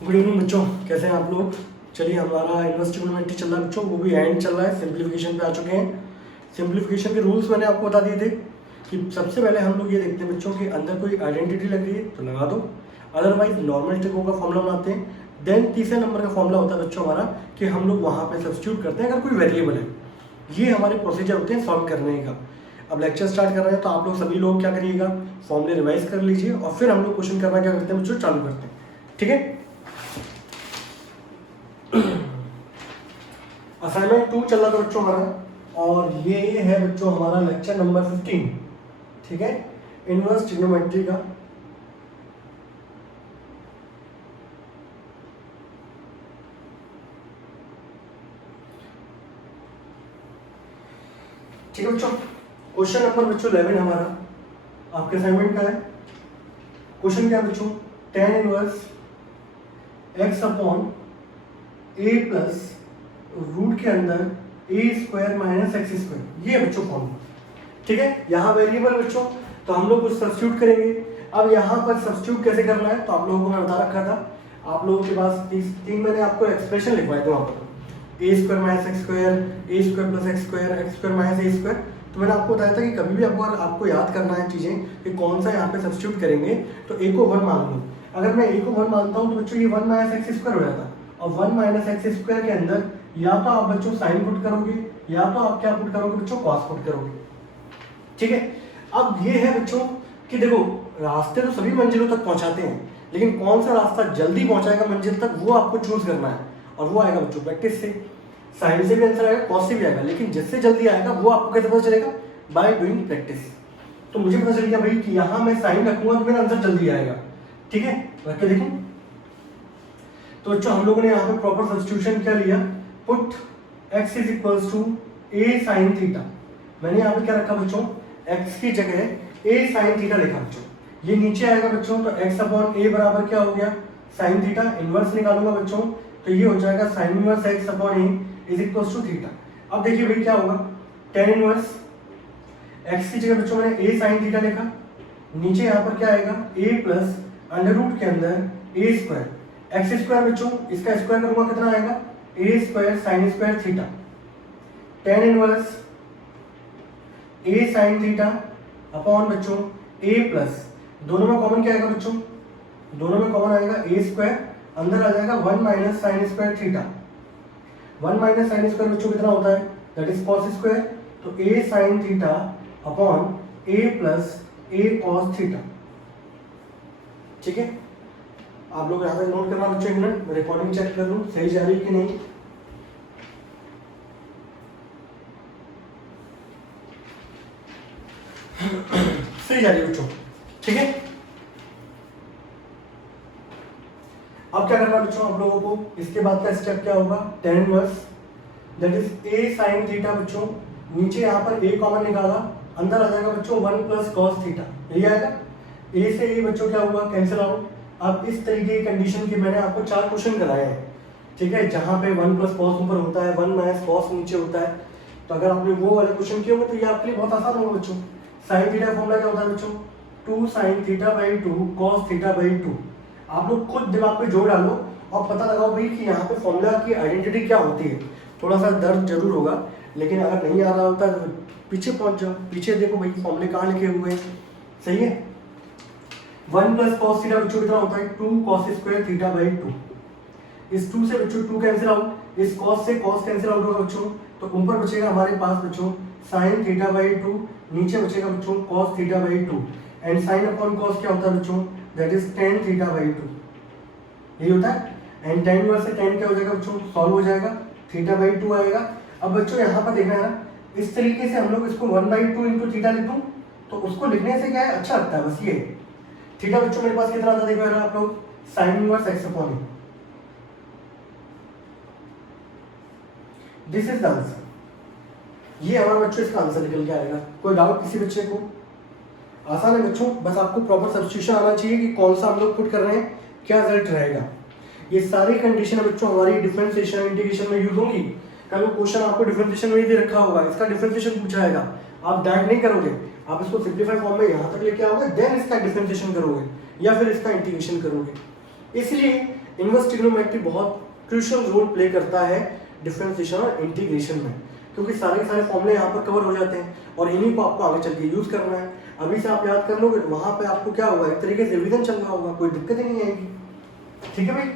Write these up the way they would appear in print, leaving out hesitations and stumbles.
Good evening बच्चों, कैसे हैं आप लोग। चलिए, हमारा इन्वर्स ट्रिग्नोमेट्री चल रहा है बच्चों, वो भी एंड चल रहा है, सिंप्लीफिकेशन पे आ चुके हैं। सिंप्लीफिकेशन के रूल्स मैंने आपको बता दिए थे कि सबसे पहले हम लोग ये देखते हैं बच्चों कि अंदर कोई आइडेंटिटी लग रही है तो लगा दो, अदरवाइज नॉर्मल ट्रिगो का फॉर्मूला बनाते हैं। देन तीसरे नंबर का फॉर्मूला होता है बच्चों हमारा कि हम लोग वहाँ पे सब्स्टिट्यूट करते हैं अगर कोई वेरिएबल है। ये हमारे प्रोसीजर होते हैं सॉल्व करने का। अब लेक्चर स्टार्ट कर रहे हैं तो आप लोग सभी लोग क्या करिएगा, फॉर्मूले रिवाइज कर लीजिए और फिर हम लोग क्वेश्चन करना क्या करते हैं बच्चों, चालू करते हैं। ठीक है। असाइनमेंट 2 चल रहा था बच्चों हमारा, और ये है बच्चों हमारा लेक्चर नंबर 15। ठीक है, इनवर्स ट्रिग्नोमेट्री का। ठीक है बच्चों, क्वेश्चन नंबर बच्चों 11 हमारा आपके असाइनमेंट का है। क्वेश्चन क्या है बच्चों, tan inverse x upon a plus root के अंदर a square minus x square, ये है बच्चों फॉर्मूला। ठीक है, यहाँ वेरिएबल बच्चों तो हम लोग कुछ सब्स्टिट्यूट करेंगे। अब यहाँ पर सब्स्टिट्यूट कैसे करना है तो आप लोगों को मैं बता रखा था, आप लोगों के पास तीन मैंने आपको एक्सप्रेशन लिखवाए थे वहाँ पर, A square minus x square, A square plus x square, X square minus A square. तो मैंने आपको बताया था कि कभी भी आपको याद करना है चीज़ें कि कौन सा यहाँ पे सब्स्टिट्यूट करेंगे, तो ए को 1 मान लो। अगर मैं ए को 1 मानता हूँ तो बच्चों ये 1 माइनस एक्स स्क्वायर हो जाता, और 1 माइनस एक्स स्क्वायर के अंदर या तो आप बच्चों साइन पुट करोगे या तो आप क्या पुट करोगे बच्चों, कॉस पुट करोगे। ठीक है, अब ये है बच्चों कि देखो रास्ते तो सभी मंजिलों तक पहुंचाते हैं, लेकिन कौन सा रास्ता जल्दी पहुंचाएगा मंजिल तक वो आपको चूज करना है, और वो आएगा बच्चों प्रैक्टिस से। साइन से भी आंसर आएगा, कॉस से भी आएगा, लेकिन जिससे जल्दी आएगा वो आपको कैसे पता चलेगा, बाय डूइंग प्रैक्टिस। तो मुझे पता चल गया भाई कि यहाँ मैं साइन रखूंगा तो मेरा आंसर जल्दी आएगा। ठीक है, रख के देखो। तो बच्चों हम लोगों ने यहाँ पे प्रॉपर सब्स्टिट्यूशन क्या लिया, put x is equals to a sin theta. मैंने यहाँ पे क्या रखा बच्चों, x की जगह a sin थीटा लिखा बच्चों। ये नीचे आएगा बच्चों तो x अपॉन a बराबर क्या हो गया, sin थीटा। इनवर्स निकालूंगा बच्चों तो ये हो जाएगा sin inverse x upon a is equals to theta. अब देखिए भाई क्या होगा, tan इनवर्स x की जगह बच्चों मैंने a sin थीटा लिखा, नीचे यहाँ पर क्या आएगा a प्लस अंडर रूट के अंदर a स्क्वायर, एक्स स्क्वायर बच्चों इसका स्क्वायर करूंगा कितना आएगा, a square sine square theta. tan inverse a sin theta upon बच्चों a प्लस, दोनों में कॉमन क्या आएगा बच्चों, दोनों में कॉमन आएगा a स्क्वायर, अंदर आ जाएगा 1 minus sine square theta. 1 minus sine square बच्चों कितना होता है, दैट इज कॉस स्क्वायर। तो a sin theta upon a plus a cos theta. ठीक है, आप लोग यहाँ पे नोट करना बच्चों, एक मिनट मैं रिकॉर्डिंग चेक कर लूँ सही जा रही है कि नहीं। सही जा रही है बच्चों। ठीक है, अब क्या करना है बच्चों आप लोगों को, इसके बाद का स्टेप क्या होगा, tan inverse that is a sin theta बच्चों, नीचे यहाँ पर a कॉमन निकाला, अंदर आ जाएगा बच्चों 1 प्लस cos थीटा, यही आएगा। a से a बच्चों क्या हुआ, कैंसिल आउट। अब इस तरीके की कंडीशन के मैंने आपको 4 क्वेश्चन कराए हैं। ठीक है, जहाँ पे 1 प्लस cos ऊपर होता है, 1 माइनस cos नीचे होता है। तो अगर आपने वो वाले क्वेश्चन किए होंगे तो ये आपके लिए बहुत आसान होगा बच्चों। sin थीटा फॉर्मूला क्या होता है बच्चों, 2 sin theta by 2 cos theta by 2। आप लोग खुद दिमाग पे जोड़ डालो और पता लगाओ भाई कि यहाँ पे फॉर्मूला की आइडेंटिटी क्या होती है। थोड़ा सा दर्द जरूर होगा, लेकिन अगर नहीं आ रहा होता तो पीछे पहुंच जाओ, पीछे देखो भाई फॉर्मूले कहाँ लिखे हुए हैं। सही है, 1 प्लस cos थीटा बच्चों कितना होता है, 2 cos स्क्वायर थीटा बाई 2। इस 2 से बच्चों 2 कैंसिल आउट, इस cos से cos कैंसिल आउट होगा बच्चों, तो ऊपर बचेगा हमारे पास बच्चों sin थीटा बाई 2, नीचे बचेगा बच्चों cos theta by 2। And sin upon cos क्या होता है बच्चों, that is tan theta by 2, यही होता है। एंड tan इनवर्स से tan क्या हो जाएगा बच्चों, सॉल्व हो जाएगा, थीटा बाई 2 आएगा। अब बच्चों यहाँ पर देखना है ना, इस तरीके से हम लोग इसको 1/2 इंटू थीटा लिख दूं तो उसको लिखने से क्या है, अच्छा लगता है बस ये। थीटा बच्चों मेरे पास कितना आता देखो यार आप लोग, sin inverse x upon a। This is the answer, ये हमारा बच्चों इसका आंसर निकल के आएगा। कोई डाउट किसी बच्चे को, आसान है बच्चों, बस आपको प्रॉपर सब्स्टिट्यूशन आना चाहिए कि कौन सा हम लोग पुट कर रहे हैं, क्या रिजल्ट रहेगा। ये सारी कंडीशन बच्चों हमारी डिफरेंशिएशन इंटीग्रेशन में यूज होंगी। कल वो क्वेश्चन आपको डिफरेंशिएशन में ही दे रखा होगा, इसका डिफरेंशिएशन पूछा जाएगा, आप डायरेक्ट नहीं करोगे, आप इसको सिंपलीफाई फॉर्म में यहाँ तक लेके आओगे, देन इसका डिफरेंशिएशन करोगे या फिर इसका इंटीग्रेशन करोगे। इसलिए इनवर्स ट्रिग्नोमेट्री बहुत क्रूशियल रोल प्ले करता है डिफरेंशिएशन और इंटीग्रेशन में, क्योंकि सारे के सारे फॉर्मूले यहाँ पर कवर हो जाते हैं और इन्हीं को आपको आगे चल के यूज करना है। अभी से आप याद कर लोगे तो वहाँ पे आपको क्या होगा, एक तरीके से रिवीजन चल रहा होगा, कोई दिक्कत ही नहीं आएगी। ठीक है भाई,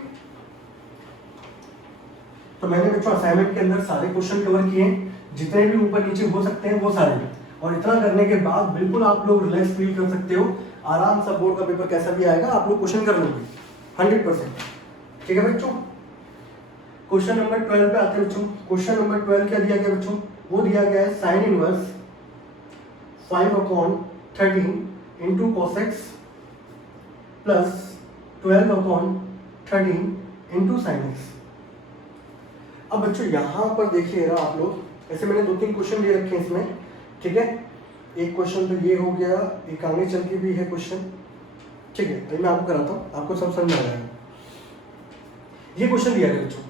तो मैंने बच्चों असाइनमेंट के अंदर सारे क्वेश्चन कवर किए, जितने भी ऊपर नीचे हो सकते हैं वो सारे, और इतना करने के बाद बिल्कुल आप लोग रिलैक्स फील कर सकते हो, आराम से बोर्ड का पेपर कैसा भी आएगा आप लोग क्वेश्चन कर लोगे 100%। ठीक है बच्चों, क्वेश्चन नंबर 12 पे आते हैं बच्चों। क्वेश्चन नंबर 12 क्या दिया गया बच्चों, वो दिया गया है sine inverse 5/13 into cos x plus 12/13 into sine x। अब बच्चों यहाँ पर देखिएगा आप लोग, ऐसे मैंने 2-3 क्वेश्चन दे रखे हैं इसमें। ठीक है, एक क्वेश्चन तो ये हो गया, एक आगे चल के भी है क्वेश्चन। ठीक है, अभी मैं आपको कराता हूँ, आपको सब समझ में आ जाएगा। ये क्वेश्चन दिया गया बच्चों।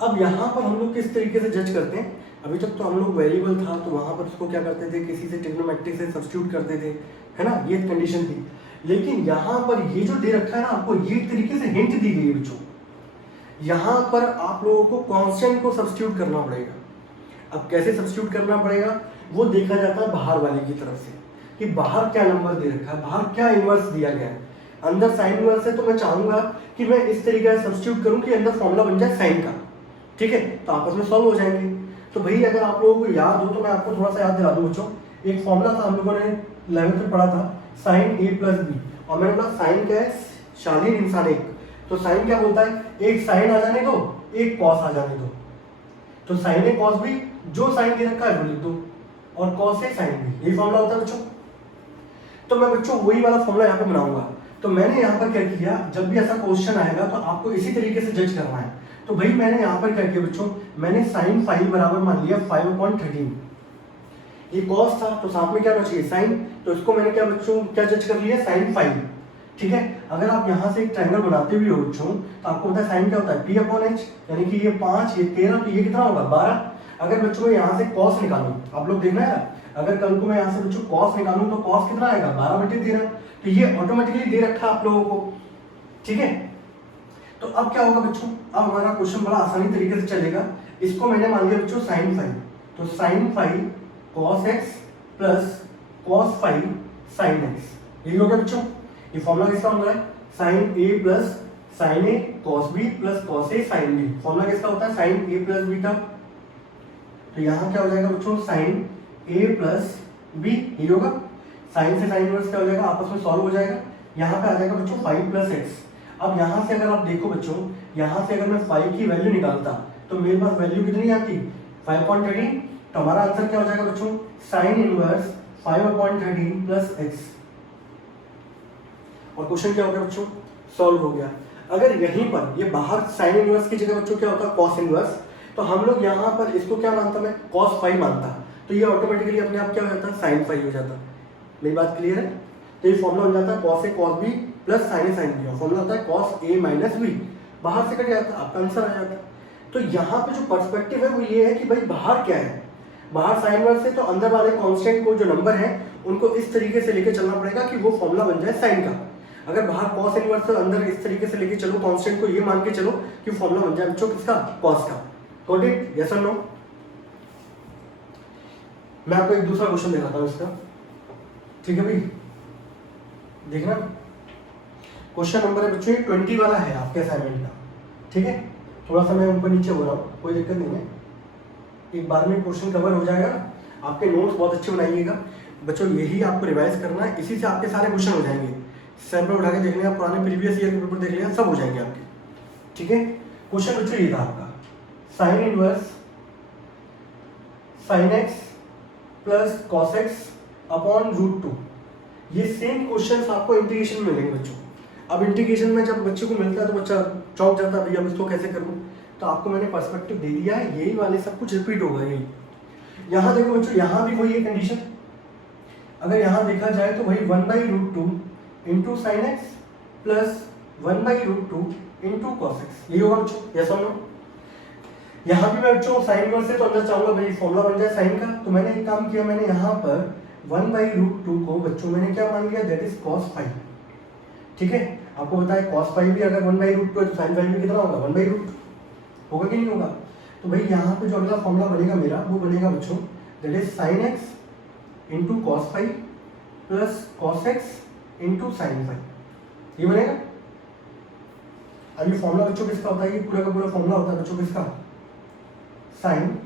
अब यहाँ पर हम लोग किस तरीके से जज करते हैं, अभी तक तो हम लोग वेरिएबल था तो वहाँ पर उसको क्या करते थे, किसी से ट्रिग्नोमेट्री से सब्स्टिट्यूट करते थे, है ना, ये कंडीशन थी। लेकिन यहाँ पर ये जो दे रखा है ना आपको, ये तरीके से हिंट दी गई है बच्चों, यहाँ पर आप लोगों को कांस्टेंट को सब्स्टिट्यूट करना पड़ेगा। अब कैसे सब्स्टिट्यूट करना पड़ेगा वो देखा जाता है बाहर वाले की तरफ से, कि बाहर क्या नंबर दे रखा है, बाहर क्या इनवर्स दिया गया है। अंदर साइन इनवर्स है तो मैं चाहूंगा कि मैं इस तरीके से सब्स्टिट्यूट करूं कि अंदर फॉर्मूला बन जाए साइन का। ठीक है, तो आपस में सॉल्व हो जाएंगे। तो भाई अगर आप लोगों को याद हो तो मैं आपको थोड़ा सा याद दिला दूं बच्चों, एक फॉर्मूला था हम लोगों ने 11th में पढ़ा था, साइन a प्लस बी, और मैंने बोला साइन क्या है, शालीन इंसान एक, तो साइन क्या बोलता है, एक साइन आ जाने दो, एक कॉस आ जाने दो। तो साइन ए कॉस बी, जो साइन दे रखा है वो लिख दो, और कॉस ए साइन बी, यही फॉर्मूला होता है बच्चों। तो मैं बच्चों वही वाला फॉर्मूला यहाँ पे बनाऊंगा। तो मैंने यहाँ पर क्या किया, जब भी ऐसा क्वेश्चन आएगा तो आपको इसी तरीके से जज करना है। तो भाई मैंने यहाँ पर क्या किया बच्चों, मैंने साइन फाइव बराबर मान लिया 5/13, ये कॉस था तो साथ में क्या होना चाहिए साइन, तो इसको मैंने क्या बच्चों क्या जज कर लिया, साइन 5। ठीक है, अगर आप यहाँ से एक ट्रायंगल बनाते भी हो बच्चों तो आपको पता है साइन क्या होता है, p/h, यानी कि ये 5 ये 13 तो ये कितना होगा 12। अगर बच्चों मैं यहाँ से कॉस निकालूं, आप लोग देखना है, अगर कल को मैं यहाँ से बच्चों कॉस निकालूं तो कॉस कितना आएगा 12/13, तो ये ऑटोमेटिकली दे रखा है आप लोगों को। ठीक है, तो अब क्या होगा बच्चों, अब हमारा क्वेश्चन बड़ा आसानी तरीके से चलेगा। इसको मैंने मान लिया बच्चों साइन 5, तो sine 5 cos x plus cos 5 sin x, यही हो गया बच्चों। ये फॉर्मूला किसका बन रहा है, sine a plus sine a cos b plus cos a sin b। Formula किसका होता है, साइन a प्लस b का। तो यहाँ क्या हो जाएगा बच्चों, साइन a प्लस b, ये होगा। साइन से साइन इनवर्स क्या हो जाएगा, आपस में सॉल्व हो जाएगा। यहाँ पे आ जाएगा बच्चों 5 प्लस x। अब यहाँ से अगर आप देखो बच्चों, यहाँ से अगर मैं 5 की वैल्यू निकालता तो मेरे पास वैल्यू कितनी आती, 5/13। तो हमारा आंसर क्या हो जाएगा बच्चों, साइन इनवर्स 5/13 प्लस x। और क्वेश्चन क्या हो गया बच्चों, सॉल्व हो गया। अगर यहीं पर ये बाहर साइन इनवर्स की जगह बच्चों क्या होता है, कॉस इनवर्स, तो हम लोग यहाँ पर इसको क्या मानता, मैं cos 5 मानता, तो ये ऑटोमेटिकली अपने आप क्या हो जाता है, साइन 5 हो जाता। मेरी बात क्लियर है। तो ये फॉर्मूला हो जाता है cos a cos b plus sine A sine B, और फॉर्मूला होता है cos a माइनस b, बाहर से कट जाता है, आपका आंसर आ जाता है। तो यहाँ पे जो पर्सपेक्टिव है वो ये है कि भाई बाहर क्या है, बाहर साइन इनवर्स है तो अंदर वाले कांस्टेंट को जो नंबर है उनको इस तरीके से लेके चलना पड़ेगा कि वो फॉर्मूला बन जाए साइन का। अगर बाहर कॉस इनवर्स है, अंदर इस तरीके से लेके चलो कांस्टेंट को, ये मान के चलो कि फॉर्मूला बन जाए बच्चों किसका, कॉस का। गॉट इट, यस और नो। मैं आपको एक दूसरा क्वेश्चन दिखाता हूं इसका। ठीक है भाई, देखना क्वेश्चन नंबर है बच्चों 20 वाला है आपके असाइनमेंट का। ठीक है, थोड़ा सा मैं ऊपर नीचे हो रहा हूँ, कोई दिक्कत नहीं है, एक बार में क्वेश्चन कवर हो जाएगा। आपके नोट्स बहुत अच्छे बनाइएगा बच्चों, यही आपको रिवाइज करना है, इसी से आपके सारे क्वेश्चन हो जाएंगे। सैंपल उठा के देख लें, पुराने प्रीवियस ईयर के पेपर देख लें, सब हो जाएंगे आपके। ठीक है, क्वेश्चन बच्चों ये था आपका, sine inverse sine x plus cos x upon √2। ये सेम क्वेश्चंस आपको इंटीग्रेशन में मिलेंगे बच्चों। अब इंटीग्रेशन में जब बच्चे को मिलता है तो बच्चा चौंक जाता है, भैया अब इसको कैसे करूं। तो आपको मैंने पर्सपेक्टिव दे दिया है, यही वाले सब कुछ रिपीट होगा। यही यहाँ देखो बच्चों, यहाँ भी वही है कंडीशन। अगर यहाँ देखा जाए तो वही 1/√2 into sine x plus 1/√2 into cos x, यही होगा बच्चों, यस और नो। यहाँ भी मैं बच्चों साइन इनवर्स से तो अंदर चाहूंगा भाई फॉर्मूला बन जाए साइन का, तो मैंने एक काम किया, मैंने यहाँ पर 1/√2 को बच्चों मैंने क्या मान लिया, दैट इज cos 5। ठीक है, आपको पता है cos फाई भी अगर 1/√2 है तो sin फाई भी कितना होगा 1/√2 होगा कि नहीं होगा। तो भाई यहाँ पे जो अगला फॉर्मूला बनेगा मेरा वो बनेगा बच्चों that is sin x into cos phi plus cos X into sine phi, ये बनेगा। अब ये फॉर्मूला बच्चों किसका होता है, ये पूरा का पूरा फॉर्मूला होता है बच्चों किसका, साइन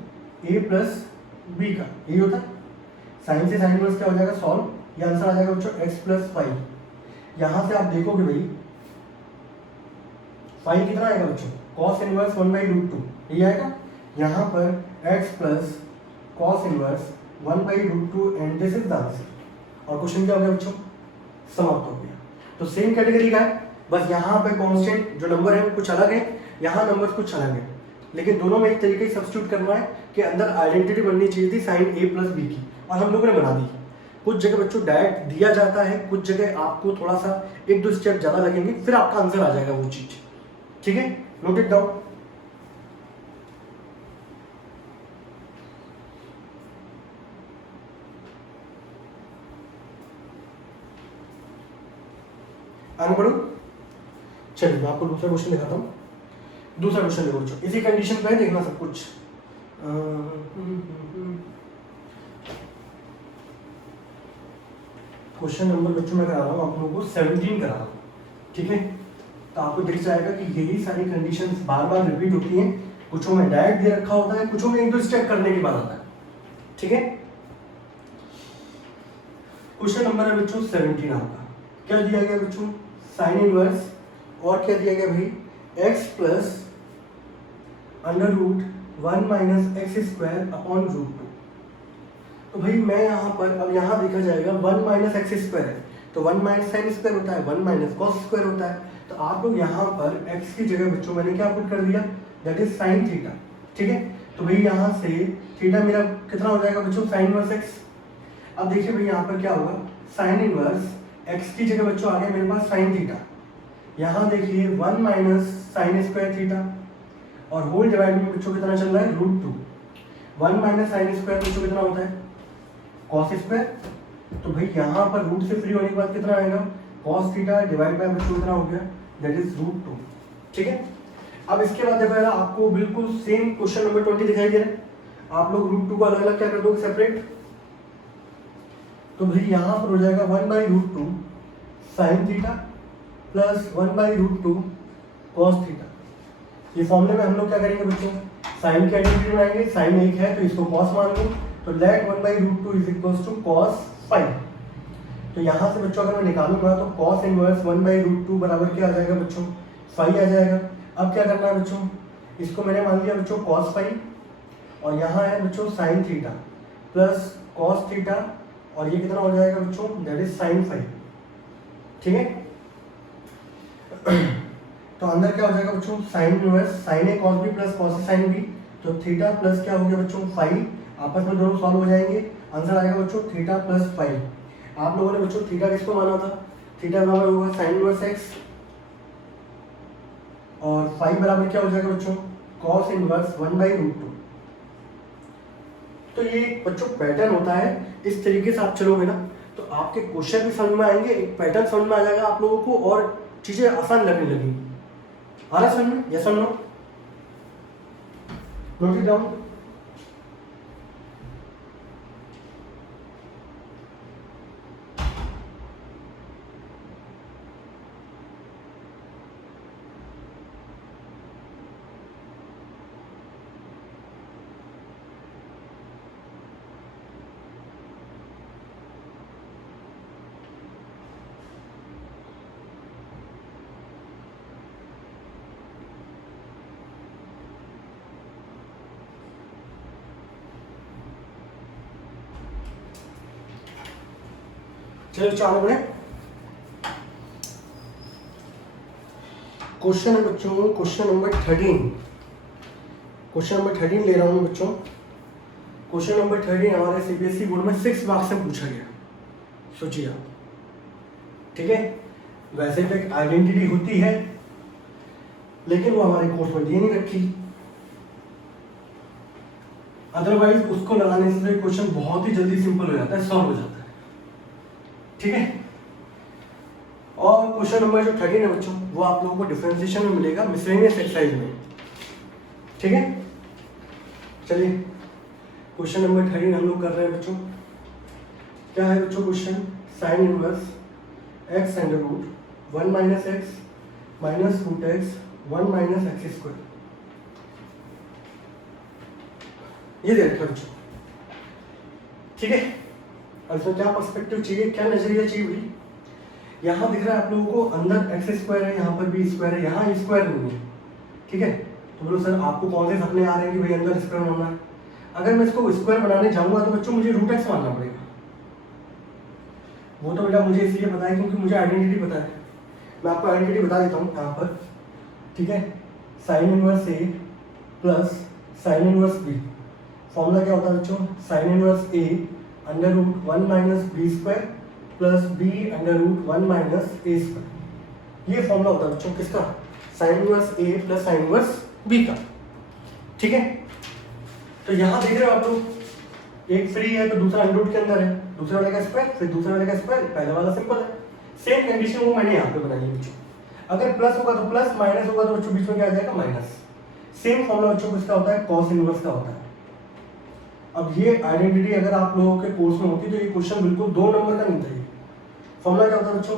ए प्लस बी का, यही होता है। साइन से साइन इनवर्स क्या हो जाएगा सॉल्व, ये आंसर आ जाएगा बच्चों एक्स प्लस फाइव। यहां से आप देखोगे भाई फाइव कितना आएगा बच्चों, कॉस इनवर्स 1/√2 ये आएगा। यहाँ पर x plus cos inverse 1/√2 and this is the answer. और क्वेश्चन क्या हो गया बच्चों, समाप्त हो गया। तो सेम कैटेगरी का है, बस यहाँ पे कांस्टेंट जो नंबर है कुछ अलग है, यहाँ नंबर कुछ अलग है, लेकिन दोनों में एक तरीके से सब्स्टिट्यूट करना है कि अंदर आइडेंटिटी बननी चाहिए थी साइन ए प्लस बी की, और हम लोगों ने बना दी। कुछ जगह बच्चों डायरेक्ट दिया जाता है, कुछ जगह आपको थोड़ा सा एक दो स्टेप ज़्यादा लगेंगे, फिर आपका आंसर आ जाएगा वो चीज़। ठीक है, नोट इट डाउन। आगे बढ़ो, चलिए मैं आपको दूसरा क्वेश्चन दिखाता हूँ। दूसरा क्वेश्चन देखो बच्चों, इसी कंडीशन पे है, देखना सब कुछ। क्वेश्चन नंबर बच्चों मैं करा रहा हूँ आप लोगों को 17 करा रहा हूँ, ठीक है। तो आपको दिख जाएगा कि यही सारी कंडीशंस बार बार रिपीट होती हैं, कुछों में डायरेक्ट दे रखा होता है, कुछों में एक दो स्टेप करने के बाद आता है, ठीक है। क्वेश्चन नंबर है बच्चों 17 आपका, क्या दिया गया बच्चों, साइन इनवर्स, और क्या दिया गया भाई, x plus √1 minus x square upon √2। तो भाई मैं यहाँ पर, अब यहाँ देखा जाएगा 1 माइनस एक्स स्क्वायर है, तो 1 माइनस साइन स्क्वायर होता है, 1 माइनस कॉस स्क्वायर होता है। तो आप लोग यहाँ पर x की जगह बच्चों मैंने क्या पुट कर दिया, दैट इज साइन थीटा, ठीक है। तो भाई यहाँ से थीटा मेरा कितना हो जाएगा बच्चों, साइन इनवर्स x। अब देखिए भाई यहाँ पर क्या होगा, साइन इनवर्स x की जगह बच्चों आ गया मेरे पास साइन थीटा, यहाँ देखिए 1 माइनस साइन स्क्वायर थीटा, और होल डिवाइड में बच्चों कितना चल रहा है, √2। 1 माइनस साइन स्क्वायर बच्चों कितना होता है, कॉस स्क्वायर। तो भाई यहाँ पर रूट से फ्री होने के बाद कितना आएगा, कॉस थीटा डिवाइड बाय बच्चों कितना हो गया, दैट इज √2, ठीक है। अब इसके बाद देखो आपको बिल्कुल सेम क्वेश्चन नंबर 20 दिखाई दे रहा है, आप लोग √2 को अलग अलग क्या कर दोगे, सेपरेट। तो भाई यहाँ पर हो जाएगा 1/√2 sine theta plus 1/√2 cos theta. ये फॉर्मूले में हम लोग क्या करेंगे बच्चों, साइन की आइडेंटिटी बनाएंगे, साइन एक है तो इसको कॉस मान लो, तो let 1/√2 is equals to cos five. तो यहाँ से बच्चों अगर मैं निकालूंगा तो कॉस इनवर्स 1/√2 बराबर क्या आ जाएगा बच्चों, फाइव आ जाएगा। अब क्या करना है बच्चों, इसको मैंने मान लिया बच्चों कॉस फाइव, और यहाँ है बच्चों sine theta plus cos theta, और ये कितना हो जाएगा बच्चों, दैट इज साइन फाइव, ठीक है। तो अंदर क्या हो जाएगा बच्चों, sine inverse sine a cos B plus cos a sine B, तो थीटा प्लस क्या हो गया बच्चों फाइव, आपस में दोनों सॉल्व हो जाएंगे, आंसर आएगा बच्चों थीटा प्लस फाइव। आप लोगों ने बच्चों थीटा किसको माना था, थीटा बराबर होगा साइन इनवर्स एक्स, और फाइव बराबर क्या हो जाएगा बच्चों, कॉस इनवर्स 1/√2। तो ये बच्चों पैटर्न होता है, इस तरीके से आप चलोगे ना तो आपके क्वेश्चन भी समझ में आएंगे, एक पैटर्न समझ में आ जाएगा आप लोगों को, और चीजें आसान लगने लगेंगी। आ रहा समझ में, यस और नो, नोट इट डाउन। चलो चालू करें। क्वेश्चन है बच्चों, क्वेश्चन नंबर 13, क्वेश्चन नंबर 13 ले रहा हूं बच्चों। क्वेश्चन नंबर 13 हमारे सीबीएसई बोर्ड में 6 मार्क्स से पूछा गया, सोचिए आप, ठीक है। वैसे तो एक आइडेंटिटी होती है, लेकिन वो हमारे कोर्स में दे नहीं रखी, अदरवाइज उसको लगाने से क्वेश्चन बहुत ही जल्दी सिंपल हो जाता है, सॉल्व हो जाता है, ठीक है। और क्वेश्चन नंबर जो 13 है बच्चों, वो आप लोगों को डिफरेंशिएशन में मिलेगा मिसलेनियस एक्सरसाइज में, ठीक है। चलिए क्वेश्चन नंबर 13 हम लोग कर रहे हैं बच्चों। क्या है बच्चों question? Sine inverse X under root 1 minus X minus root X 1 minus x square, ये दे रखा है बच्चों, ठीक है। और इसमें क्या पर्सपेक्टिव चाहिए, क्या नजरिया चाहिए भाई? यहाँ दिख रहा है आप लोगों को अंदर एक्स स्क्वायर है, यहाँ पर भी स्क्वायर है, यहाँ स्क्वायर नहीं है, ठीक है। तो बोलो सर आपको कौन से सपने आ रहे हैं कि भाई अंदर स्क्वायर होना है? अगर मैं इसको स्क्वायर बनाने जाऊंगा तो बच्चों मुझे रूट एक्स मानना पड़ेगा। वो तो बेटा मुझे इसलिए पता है क्योंकि मुझे आइडेंटिटी पता है। मैं आपको आइडेंटिटी बता देता हूँ यहाँ पर, ठीक है। Sine inverse A plus sine inverse B, formula क्या होता है बच्चों? Sine inverse A under root 1 minus B square plus B under root 1 minus A square. ये फॉर्मूला होता है बच्चों किसका? Sine inverse A plus sine inverse B का, ठीक है। तो यहाँ देख रहे हो आप लोग, एक फ्री है तो दूसरा अंडर रूट के अंदर है, दूसरे वाले का स्क्वायर फिर दूसरे वाले का स्क्वायर, पहले वाला सिंपल है। सेम कंडीशन वो मैंने यहाँ पे बनाई है बच्चों। अगर प्लस होगा तो प्लस, माइनस होगा तो बच्चों बीच में क्या आ जाएगा? माइनस। सेम फॉर्मूला बच्चों किसका होता है? कॉस इनवर्स का होता है। अब ये आइडेंटिटी अगर आप लोगों के कोर्स में होती तो ये क्वेश्चन बिल्कुल 2 नंबर का नहीं था। फॉर्मूला क्या होता है बच्चों?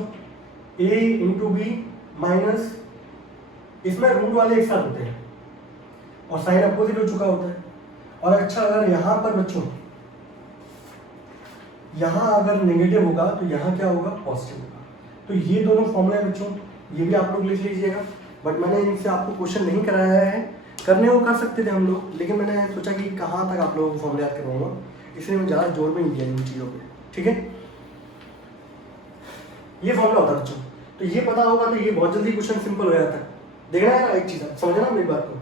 a इंटू बी माइनस, इसमें रूट वाले एक साथ होते हैं और साइन अपोजिट हो चुका होता है। और अच्छा अगर यहाँ पर बच्चों यहाँ अगर नेगेटिव होगा तो यहाँ क्या होगा? पॉजिटिव होगा। तो ये दोनों फॉर्मूले बच्चों, ये भी आप लोग लिख लीजिएगा। बट मैंने इनसे आपको क्वेश्चन नहीं कराया है, करने को कर सकते थे हम लोग, लेकिन मैंने सोचा कि कहाँ तक आप लोगों को फॉर्मूला याद करवाऊंगा, इसलिए मैं ज़्यादा जोर में नहीं दिया इन चीज़ों पे, ठीक है। ये फॉर्मूला होता है बच्चों, तो ये पता होगा तो ये बहुत जल्दी क्वेश्चन सिंपल हो जाता है। देखना है एक चीज़ समझना मेरी बात को,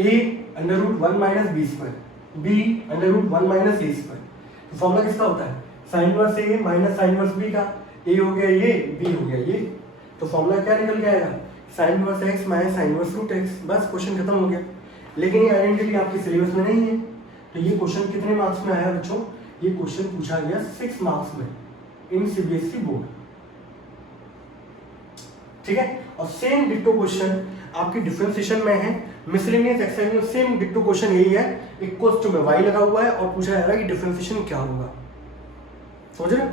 a under root 1 minus B square, b under root 1 minus A square. तो फॉर्मूला किसका होता है? Sine inverse A minus sine inverse B का। a हो गया ये, b हो गया ये, तो फॉर्मूला क्या निकल के आएगा? Sine inverse x minus sine inverse root x. बस क्वेश्चन खत्म हो गया। लेकिन ये आइडेंटिटी आपके सिलेबस में नहीं है, तो ये क्वेश्चन कितने मार्क्स में आया बच्चों? ये क्वेश्चन पूछा गया 6 मार्क्स में इन सीबीएसई बोर्ड, ठीक है। और सेम डिक्टो क्वेश्चन आपकी डिफरेंशिएशन में है, मिसलेनियस एक्सरसाइज में सेम डिक्टो क्वेश्चन यही है, इक्वल्स टू में y लगा हुआ है और पूछा जा रहा है कि डिफरेंशिएशन क्या होगा, समझ रहे?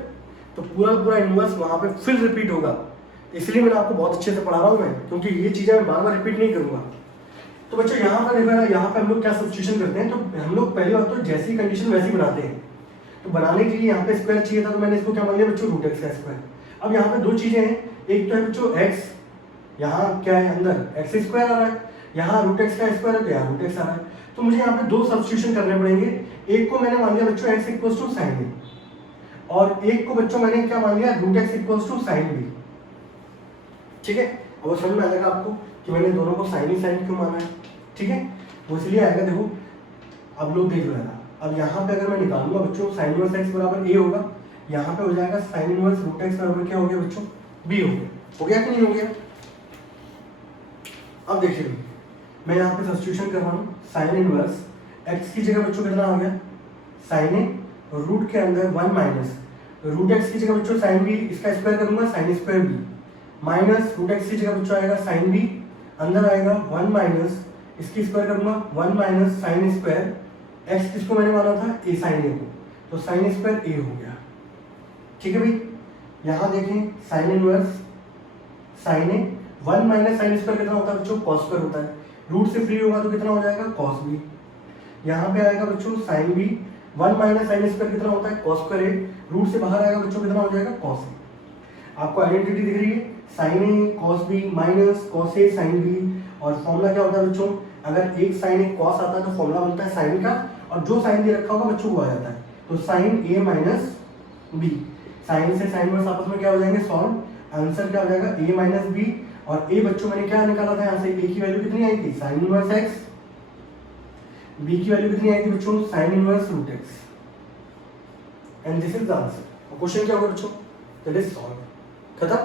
तो पूरा इनवर्स वहां पे फिर रिपीट होगा, इसलिए मैंने आपको बहुत अच्छे से पढ़ा रहा हूँ मैं, क्योंकि ये चीजें मैं बार बार रिपीट नहीं करूंगा। तो बच्चों यहाँ पर देखा, यहाँ पे हम लोग क्या सब्स्टिट्यूशन करते हैं, तो हम लोग पहली बात तो जैसी कंडीशन वैसी बनाते हैं। तो बनाने के लिए यहाँ पे स्क्वायर चाहिए था, तो मैंने इसको क्या मान लिया बच्चों? रूट एक्स का स्क्वायर। अब यहाँ पे 2 चीजें हैं, एक तो है बच्चों एक्स, यहाँ क्या है अंदर एक्स स्क्वायर आ रहा है, यहाँ रूट एक्स का स्क्वायर है तो यहाँ रूट एक्स आ रहा है। तो मुझे यहाँ पे 2 सब्स्टिट्यूशन करने पड़ेंगे। एक को मैंने मान लिया बच्चों x equals to sine B, और एक को बच्चों मैंने क्या मान लिया? Root x equals to sine b, ठीक है। अब वो समझ में आ जाएगा आपको कि मैंने दोनों को साइन ही साइन क्यों माना है, ठीक है। वो इसलिए आएगा, देखो अब लोग देख लेना। अब यहाँ पे अगर मैं निकालूंगा बच्चों साइन इनवर्स एक्स बराबर ए होगा, यहाँ पे हो जाएगा साइन इनवर्स रूट एक्स बराबर क्या हो गया बच्चों? बी हो गया। हो गया कि नहीं हो गया? अब देखिए मैं यहाँ पे सब्स्टिट्यूशन कर रहा हूँ, साइन इनवर्स एक्स की जगह बच्चों कितना हो गया? साइन ए, रूट के अंदर 1 माइनस रूट एक्स की जगह बच्चों साइन बी, इसका स्क्वायर करूंगा sine square b, minus root x की जगह बच्चों आएगा साइन बी, अंदर आएगा 1 माइनस इसकी स्क्वायर करूंगा 1 माइनस साइन स्क्वायर एक्स, किसको मैंने माना था? ए साइन ए को, तो साइन स्क्वायर ए हो गया, ठीक है भाई। यहाँ देखें साइन इनवर्स साइन ए, 1 माइनस साइन स्क्वायर कितना होता है बच्चों? कॉस स्क्वायर होता है, रूट से फ्री होगा तो कितना हो जाएगा? Cos b. यहाँ पे आएगा बच्चों sine b, 1 minus sine square कितना होता है? कॉस स्क्वायर ए, रूट से बाहर आएगा बच्चों कितना हो जाएगा? Cos A. आपको आइडेंटिटी दिख रही है, sine a cos B minus cos a sine B. और फॉर्मूला क्या होता है बच्चों? अगर एक साइन एक कॉस आता है तो फॉर्मूला बनता है साइन का, और जो साइन दे रखा होगा बच्चों को आ जाता है, तो साइन ए माइनस बी। साइन से साइन वर्स आपस में क्या हो जाएंगे? सॉल्व। आंसर क्या हो जाएगा? ए माइनस बी। और ए बच्चों मैंने क्या निकाला था यहाँ से? ए की वैल्यू कितनी आई थी? Sine inverse x. बी की वैल्यू कितनी आई थी बच्चों? Sine inverse root x. And this is the answer. Question क्या होगा बच्चों? That is solve. खत्म।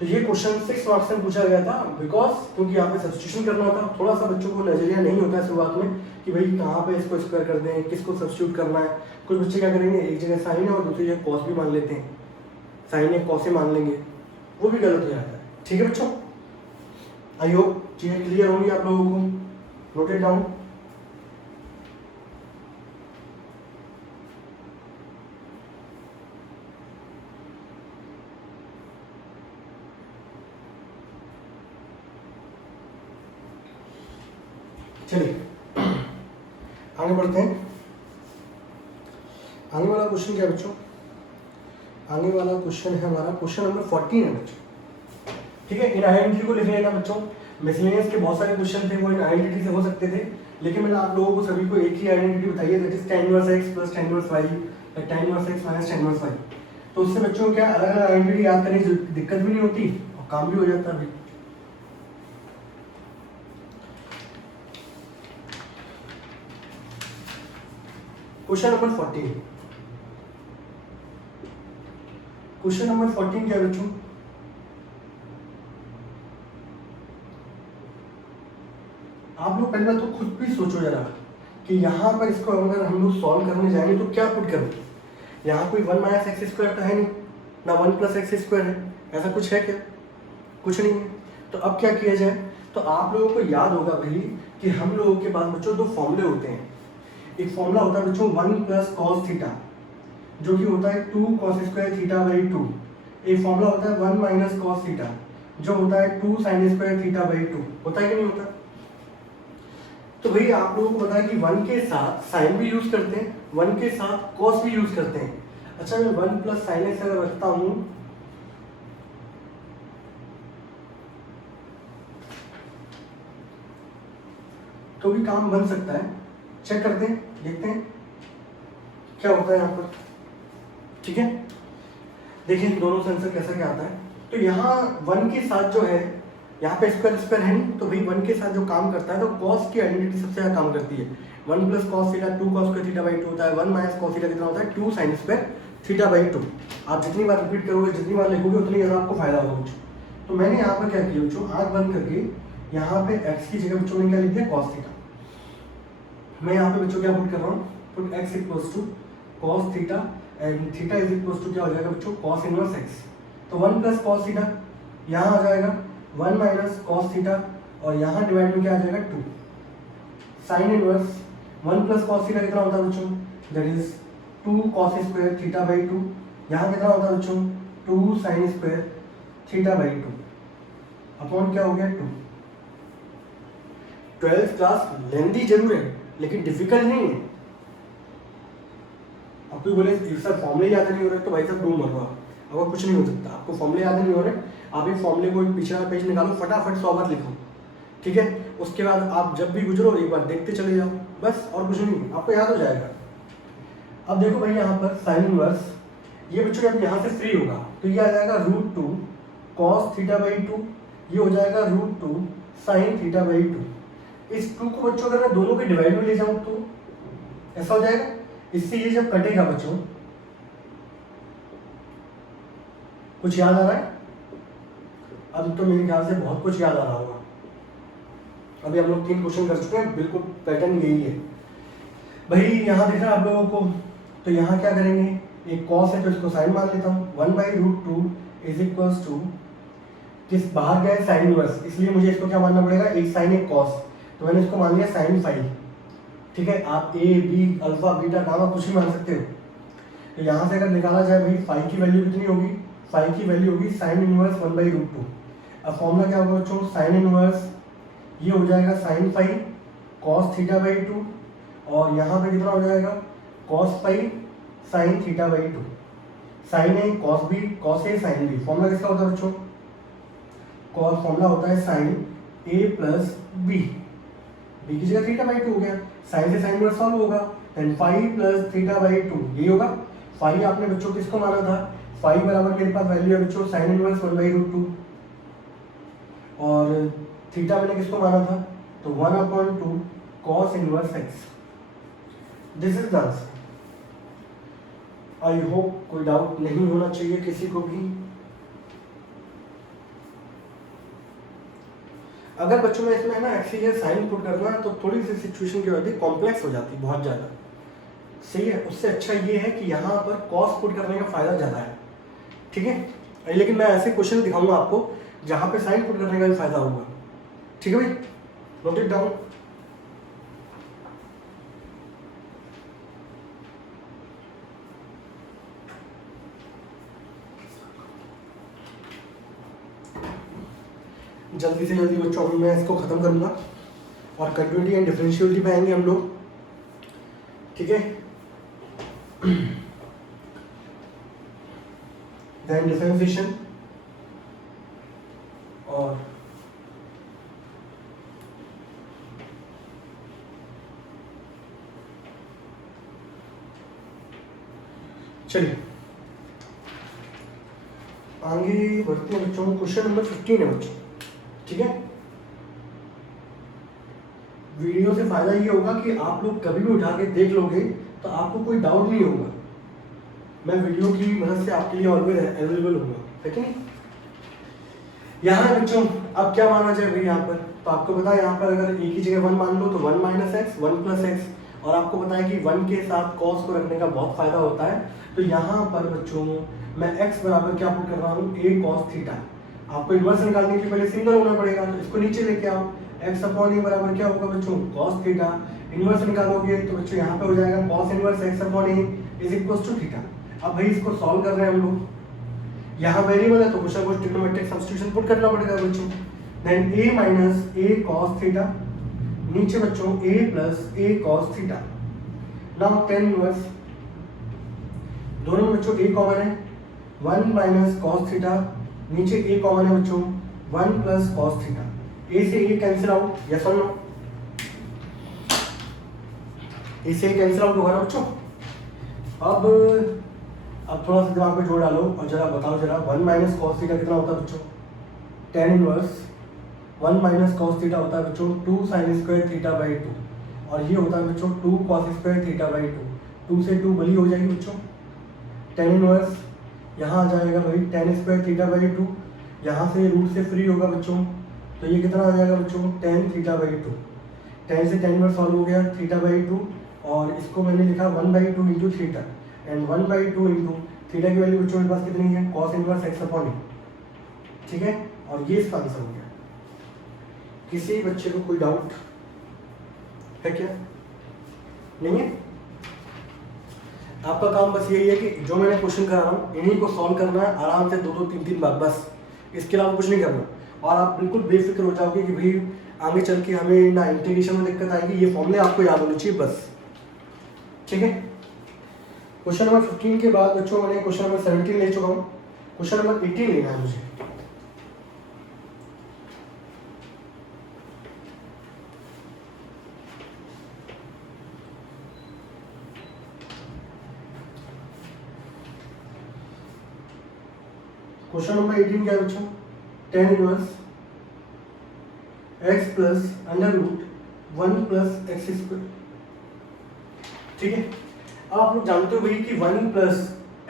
तो ये क्वेश्चन 6 मार्क्स में पूछा गया था, बिकॉज क्योंकि यहाँ पे सब्स्टिट्यूशन करना होता है, थोड़ा सा बच्चों को नजरिया नहीं होता है शुरुआत में कि भाई कहाँ पे इसको स्क्वायर कर दें, किसको सब्स्टिट्यूट करना है। कुछ बच्चे क्या करेंगे, एक जगह साइन है और दूसरी जगह कॉस भी मान लेते हैं, साइन ए कॉस ए मान लेंगे, वो भी गलत हो जाता है। ठीक है बच्चों, आई होप चीज़ें क्लियर होंगी आप लोगों को। Note it down. चलिए आगे बढ़ते हैं। आगे वाला क्वेश्चन क्या है बच्चों? आगे वाला क्वेश्चन है हमारा क्वेश्चन नंबर 14 है बच्चों। ठीक है, इन आइडेंटिटी को लिख लेना बच्चों। मिसलेनियस के बहुत सारे क्वेश्चन थे, वो इन आइडेंटिटी से हो सकते थे, लेकिन मैंने आप लोगों को सभी को एक ही आइडेंटिटी बताई है, that is tan inverse x plus tan inverse y या tan inverse x minus tan inverse y। तो उससे बच्चों क्या अलग अलग आइडेंटिटी याद करने की दिक्कत भी नहीं होती और काम भी हो जाता है। Question number 14। क्वेश्चन नंबर 14 क्या है बच्चों? आप लोग पहले तो खुद भी सोचो जरा कि यहाँ पर इसको अगर हम लोग सॉल्व करने जाएंगे तो क्या पुट करोगे? यहाँ कोई 1 माइनस एक्स स्क्वायर तो है नहीं, ना 1 प्लस एक्स स्क्वायर है, ऐसा कुछ है क्या? कुछ नहीं है। तो अब क्या किया जाए? तो आप लोगों को याद होगा भाई कि हम लोगों के पास बच्चों दो फॉर्मूले होते हैं। एक फॉर्मूला होता है बच्चों 1 प्लस कॉस थीटा, जो कि होता है 2 कॉस स्क्वायर थीटा बाई 2। एक फॉर्मूला होता है 1 माइनस कॉस थीटा, जो होता है 2 साइन स्क्वायर थीटा बाई 2। होता है कि नहीं होता? तो भाई आप लोगों को पता है कि 1 के साथ साइन भी यूज करते हैं, 1 के साथ कॉस भी यूज करते हैं। अच्छा, मैं 1 प्लस साइन एक्स अगर रखता हूं तो भी काम बन सकता है। चेक करते हैं, देखते हैं क्या होता है यहाँ पर। ठीक है, देखिए दोनों से आंसर कैसा क्या आता है। तो यहाँ 1 के साथ जो है, यहाँ पे स्क्वायर स्क्वायर है नहीं, तो भाई 1 के साथ जो काम करता है तो कॉस की आइडेंटिटी सबसे ज्यादा काम करती है। 1 plus cos theta 2 cos square theta by 2 होता है। 1 माइनस कॉस थीटा कितना होता है? 2 साइन स्क्वायर थीटा बाई 2। आप जितनी बार रिपीट करोगे, जितनी बार लिखोगे, उतनी ज़्यादा आपको फायदा होगा बच्चों। तो मैंने यहाँ पर क्या किया बच्चों, आँख बंद करके यहाँ पे x की जगह बच्चों ने क्या लिख दिया? Cos theta. मैं यहाँ पे बच्चों क्या पुट कर रहा हूँ? Put x equals to cos theta and theta is equals to क्या हो जाएगा बच्चों? Cos inverse x। तो 1 प्लस कॉस थीटा यहाँ आ जाएगा 1 माइनस कॉस थीटा, और यहाँ डिवाइड में क्या आ जाएगा? 2 sine inverse 1 plus cos theta कितना होता है बच्चों? That is 2 cos square theta by 2। यहाँ कितना होता है बच्चों? 2 sine square theta by 2 upon क्या हो गया? 2। 12th क्लास लेंदी जरूर है लेकिन डिफिकल्ट नहीं है। अब कोई बोले सर फॉर्मूले याद नहीं हो रहे, तो भाई साहब डूब मर रहा, अब कुछ नहीं हो सकता। आपको फॉर्मूले याद नहीं हो रहे, आप एक फॉर्मूले को पीछे वाला पेज निकालो, फटाफट 100 बार लिखो। ठीक है, उसके बाद आप जब भी गुजरो एक बार देखते चले जाओ, बस और कुछ नहीं, आपको याद हो जाएगा। अब देखो भाई यहाँ पर साइन इनवर्स, ये बच्चों जब यहाँ से फ्री होगा तो ये आ जाएगा √2 कॉस थीटा बाई 2, ये हो जाएगा √2 साइन थीटा बाई 2। इस 2 को बच्चों अगर मैं दोनों के डिवाइड में ले जाऊँ तो ऐसा हो जाएगा। इससे ये जब कटेगा बच्चों, कुछ याद आ रहा है? अब तो मेरे ख्याल से बहुत कुछ याद आ रहा होगा। अभी हम लोग 3 क्वेश्चन कर चुके हैं, बिल्कुल पैटर्न यही है भाई। यहाँ दिख रहा है आप लोगों को, तो यहाँ क्या करेंगे? एक कॉस है तो इसको साइन मान लेता हूँ। 1/√2 इज इक्वल्स टू, किस बाहर गया साइन इनवर्स, इसलिए मुझे इसको क्या मानना पड़ेगा? एक साइन एक कॉस, तो मैंने इसको मान लिया साइन फाई। ठीक है, आप a b alpha beta gamma कुछ भी मान सकते हो। तो यहाँ से अगर निकाला जाए भाई फाई की वैल्यू कितनी होगी? फाई की वैल्यू होगी साइन इनवर्स 1/√2। अब फॉर्मूला क्या होगा बच्चों? साइन इनवर्स ये हो जाएगा sine phi cos theta by 2, और यहाँ पे कितना हो जाएगा? Cos phi sine theta by 2। Sine a cos b, cos a sine b. Formula किसका होता है बच्चों? कॉस फॉर्मूला होता है sine a plus b, b की जगह थीटा बाई 2 हो गया। साइन से साइन इनवर्स सॉल्व होगा, then phi plus theta by 2 ये होगा। फाई आपने बच्चों किसको माना था? फाई बराबर मेरे पास वैल्यू है बच्चों साइन इनवर्स 1/√2, और थीटा मैंने किसको माना था? तो 1/2 cos inverse x. This is the answer. I hope कोई डाउट नहीं होना चाहिए किसी को भी। अगर बच्चों में इसमें है ना एक्स या साइन पुट करना है तो थोड़ी सी सिचुएशन क्या होती है, कॉम्प्लेक्स हो जाती है बहुत ज़्यादा। सही है, उससे अच्छा ये है कि यहाँ पर कॉस पुट करने का फायदा ज़्यादा है। ठीक है। लेकिन मैं ऐसे क्वेश्चन दिखाऊंगा आपको जहाँ पे साइन पुट करने का भी फायदा होगा। ठीक है भाई, नोट इट डाउन। जल्दी से जल्दी बच्चों मैं इसको खत्म करूंगा और कंटिन्यूटी एंड डिफरेंशियलिटी पे आएंगे हम लोग। ठीक है, देन डिफरेंशिएशन और चलिए आगे बढ़ते हैं बच्चों। क्वेश्चन नंबर 15 है बच्चों। ठीक है, वीडियो से फायदा ये होगा कि आप लोग कभी भी उठा के देख लोगे तो आपको कोई डाउट नहीं होगा। मैं वीडियो की मदद से आपके लिए ऑलवेज अवेलेबल होगा, है कि नहीं। यहाँ बच्चों अब क्या माना जाए भाई, यहाँ पर तो आपको पता है यहाँ पर अगर एक ही जगह 1 मान लो तो 1 माइनस एक्स 1 प्लस एक्स, और आपको पता है कि 1 के साथ कॉस को रखने का बहुत फायदा होता है। तो यहाँ पर बच्चों मैं x बराबर क्या पुट कर रहा हूँ, a cos थीटा। आपको इन्वर्स निकालने के लिए पहले सिंगल होना पड़ेगा, तो इसको नीचे लेके आओ। x अपॉन a बराबर क्या होगा बच्चों, cos थीटा। इन्वर्स निकालोगे तो बच्चों यहाँ पे हो जाएगा cos inverse x upon a is equal to theta. अब भाई इसको सॉल्व कर रहे हैं हम लोग। यहाँ वेरिएबल है तो कुछ ना कुछ ट्रिग्नोमेट्रिक सब्स्टिट्यूशन पुट करना पड़ेगा बच्चों। Then a minus a cos थीटा, नीचे बच्चों a प्लस a cos थीटा। नाउ tan इनवर्स, दोनों में बच्चों a कॉमन है, 1 माइनस कॉस थीटा, नीचे a कॉमन है बच्चों 1 प्लस कॉस थीटा। a से a कैंसिल आउट, यस और नो, a से a कैंसिल आउट होगा ना बच्चों। अब थोड़ा सा दिमाग में जोड़ डालो और जरा बताओ जरा 1 माइनस कॉस थीटा कितना होता है बच्चों, tan inverse 1 minus cos theta होता है बच्चों 2 साइन स्क्वायर थीटा बाई 2, और ये होता है बच्चों 2 कॉस स्क्वायर थीटा बाई 2। 2 से 2 बली हो जाएगी बच्चों। tan इनवर्स यहाँ आ जाएगा भाई tan स्क्वायर थीटा बाई 2, यहाँ से रूट से फ्री होगा बच्चों, तो ये कितना आ जाएगा बच्चों tan थीटा बाई 2। tan से tan इनवर्स सॉल्व हो गया थीटा बाई 2, और इसको मैंने लिखा 1/2 into theta, and 1/2 into theta की वैल्यू बच्चों के पास कितनी है, cos inverse x upon a। ठीक है, और ये इसका आंसर हो गया। किसी बच्चे को कोई डाउट है क्या, नहीं है? आपका काम बस यही है कि जो मैंने क्वेश्चन करा रहा हूँ इन्हीं को सॉल्व करना है आराम से 2-2 3-3 बार, बस इसके अलावा कुछ नहीं करना। और आप बिल्कुल बेफिक्र हो जाओगे कि भाई आगे चल के हमें ना इंटीग्रेशन में दिक्कत आएगी, ये फॉर्मूले आपको याद होने चाहिए बस। ठीक है, क्वेश्चन नंबर 15 के बाद बच्चों मैंने क्वेश्चन नंबर 17 ले चुका हूँ, क्वेश्चन नंबर 18 लेना है मुझे। क्वेश्चन नंबर 18 क्या है बच्चों, tan inverse x plus under root 1 plus x square. ठीक है, अब आप लोग जानते हो भाई कि 1 प्लस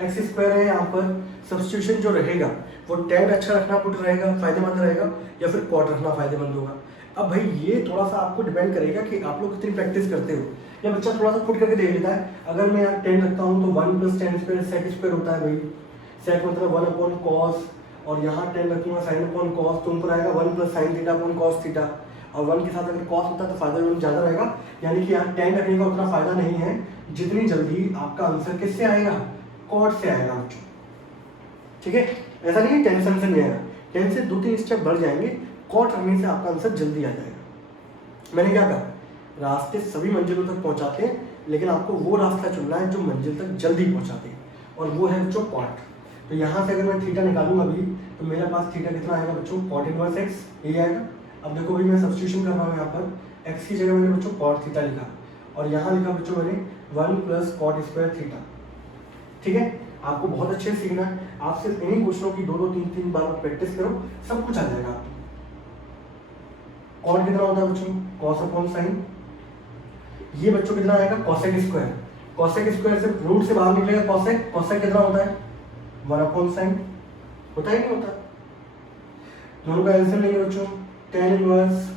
एक्स स्क्वायर है, यहाँ पर सब्स्टिट्यूशन जो रहेगा वो tan अच्छा रखना पुट रहेगा फायदेमंद रहेगा, या फिर cot रखना फायदेमंद होगा। अब भाई ये थोड़ा सा आपको डिपेंड करेगा कि आप लोग कितनी प्रैक्टिस करते हो, या बच्चा थोड़ा सा पुट करके देख लेता है। अगर मैं यहाँ tan रखता हूँ तो 1 plus tan square sec square होता है भाई, सेक मतलब 1 अपॉन कॉस, और यहाँ tan रखूंगा साइन अपॉन कॉस, तो ऊपर आएगा 1 plus sine theta upon cos theta, और 1 के साथ अगर कॉस होता है तो फायदा ज़्यादा रहेगा, यानी कि यहाँ tan रखने का उतना फायदा नहीं है जितनी जल्दी आपका आंसर किससे आएगा, कॉट से आएगा बच्चों। ठीक है, ऐसा नहीं है टेंशन से नहीं आएगा, tan से 2-3 स्टेप बढ़ जाएंगे, कॉट रखने से आपका आंसर जल्दी आ जाएगा। मैंने क्या कहा, रास्ते सभी मंजिलों तक पहुँचाते हैं, लेकिन आपको वो रास्ता चुनना है जो मंजिल तक जल्दी पहुँचाते हैं, और वो है बच्चों कॉट। तो यहाँ से अगर मैं थीटा निकालूंगा अभी तो मेरे पास थीटा कितना आएगा बच्चों, cot इनवर्स x, ये आएगा। अब देखो भाई मैं सब्स्टिट्यूशन कर रहा हूँ, यहाँ पर x की जगह मैंने बच्चों cot थीटा लिखा, और यहाँ लिखा बच्चों मैंने 1 प्लस cot स्क्वायर थीटा। ठीक है, आपको बहुत अच्छे से सीखना है, आप सिर्फ इन्हीं क्वेश्चनों की 2-2 3-3 बार प्रैक्टिस करो, सब कुछ आ जाएगा आपको। cot कितना होता है बच्चों, cos अपॉन साइन, ये बच्चों कितना आएगा cosec स्क्वायर, cosec स्क्वायर से रूट से बाहर निकलेगा cosec, cosec कितना होता है 1 अपॉन साइन, होता ही नहीं होता। दोनों का आंसर लेंगे बच्चों, tan inverse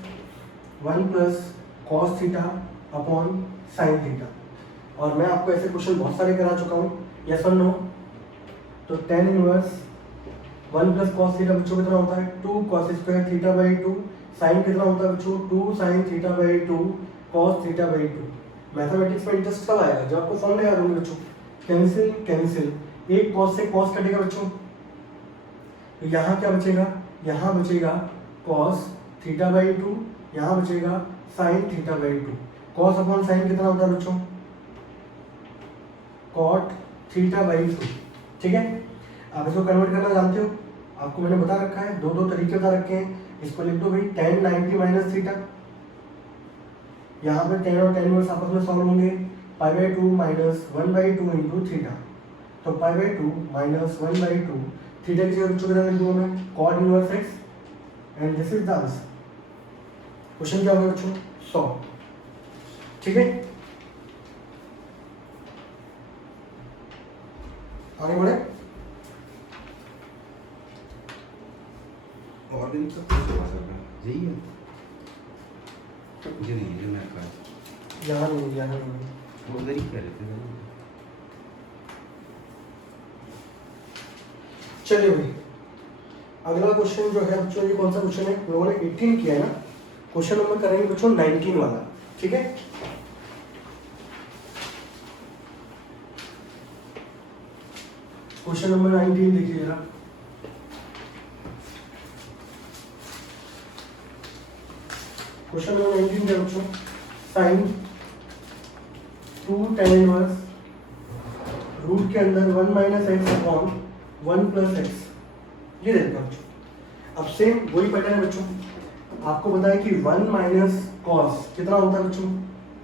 1 plus cos theta upon sine theta, और मैं आपको ऐसे क्वेश्चन बहुत सारे करा चुका हूँ, यस और नो। तो tan inverse 1 plus cos theta बच्चों कितना होता है 2 cos square theta by 2, sine कितना होता है बच्चों 2 sine theta by 2 cos theta by 2। Mathematics में इंटरेस्ट कब आएगा जब आपको फॉर्मूले याद होंगे बच्चों। कैंसिल कैंसिल, एक कॉस से कॉस कटेगा बच्चों, तो यहाँ क्या बचेगा, यहाँ बचेगा कॉस थीटा बाई 2, यहाँ बचेगा sign theta by 2। Cos upon sine कितना होता है बच्चों कॉट थीटा बाई 2। ठीक है, आप इसको कन्वर्ट करना जानते हो, आपको मैंने बता रखा है, दो तरीके बता रखे हैं। इसको लिख दो भाई tan 90 माइनस थीटा, यहाँ पे tan और tan इनवर्स आपस में सॉल्व होंगे, pi by 2 minus 1/2 into theta, तो पाई बाई 2 माइनस 1/2 थीटा की जगह बच्चों कितना लिख दूंगा मैं cot inverse x and this is the answer. Question क्या होगा बच्चों 100। ठीक है, आगे बढ़े। और दिन सब कुछ हुआ सर यही है, मुझे नहीं है मैं का यहाँ नहीं वो उधर ही कह रहे थे। चलिए भाई, अगला क्वेश्चन जो है बच्चों, ये कौन सा क्वेश्चन है, लोगों ने 18 किया है ना, क्वेश्चन नंबर करेंगे बच्चों 19 वाला। ठीक है, क्वेश्चन नंबर 19 देखिए जरा। क्वेश्चन नंबर 19 है बच्चों, साइन 2 tan इनवर्स रूट के अंदर 1 minus x upon 1 plus x, ये देखते हैं बच्चों। अब सेम वही पैटर्न है बच्चों, आपको पता है कि 1 माइनस कॉस कितना होता है बच्चों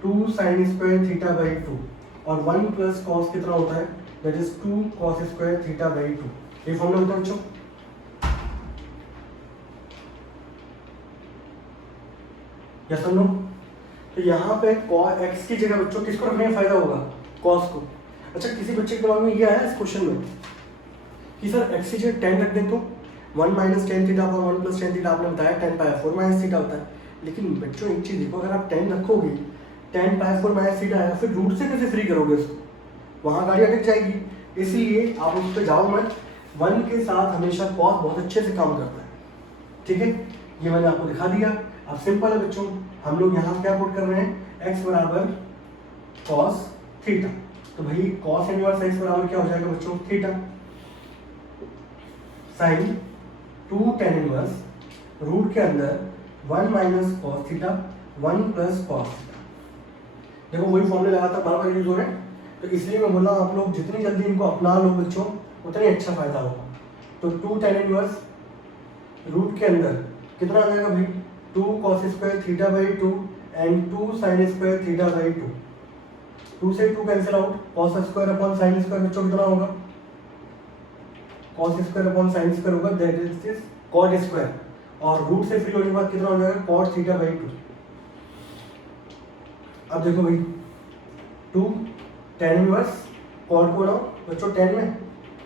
2 साइन स्क्वायर थीटा बाई 2, और 1 प्लस कॉस कितना होता है that is 2 cos square theta by 2। ये फॉर्मूला होता है बच्चों। यस और नो, तो यहाँ पे x की जगह बच्चों किसको रखने में फायदा होगा cos को। अच्छा, किसी बच्चे के दिमाग में ये आया इस क्वेश्चन में कि सर x की जगह tan रख दें तो 1 माइनस टेन थीटा और 1 प्लस टेन थीटा आपने बताया tan पाई 4 माइनस थीटा होता है। लेकिन बच्चों एक चीज़ देखो, अगर आप tan रखोगे tan पाई 4 माइनस थीटा आया, फिर रूट से कैसे फ्री करोगे उसको, वहाँ गाड़ी अटक जाएगी। इसलिए आप उस पर जाओ मत, 1 के साथ हमेशा cos बहुत अच्छे से काम करता है। ठीक है, ये मैंने आपको दिखा दिया। अब सिंपल है बच्चों, हम लोग यहाँ क्या पुट कर रहे हैं x बराबर cos थीटा, तो भाई cos इनवर्स x बराबर क्या हो जाएगा बच्चों theta, sine 2 tan inverse root के अंदर 1 minus cos theta 1 plus cos theta. देखो वही फॉर्मूले लगातार बार बार यूज हो रहे हैं, तो इसलिए मैं बोला आप लोग जितनी जल्दी इनको अपना लो बच्चों उतना ही अच्छा फायदा होगा। तो 2 tan इनवर्स रूट के अंदर कितना आ जाएगा भाई 2 cos square theta by 2 and 2 sine square theta by 2। 2 से 2 cancel out, cos square upon sine square बच्चों कितना होगा cos square upon sine square होगा दैट इज cot स्क्वायर, और रूट से फ्री होने के बाद कितना हो जाएगा cot थीटा बाई 2। अब देखो भाई 2 tan इनवर्स cot को बनाओ बच्चों tan में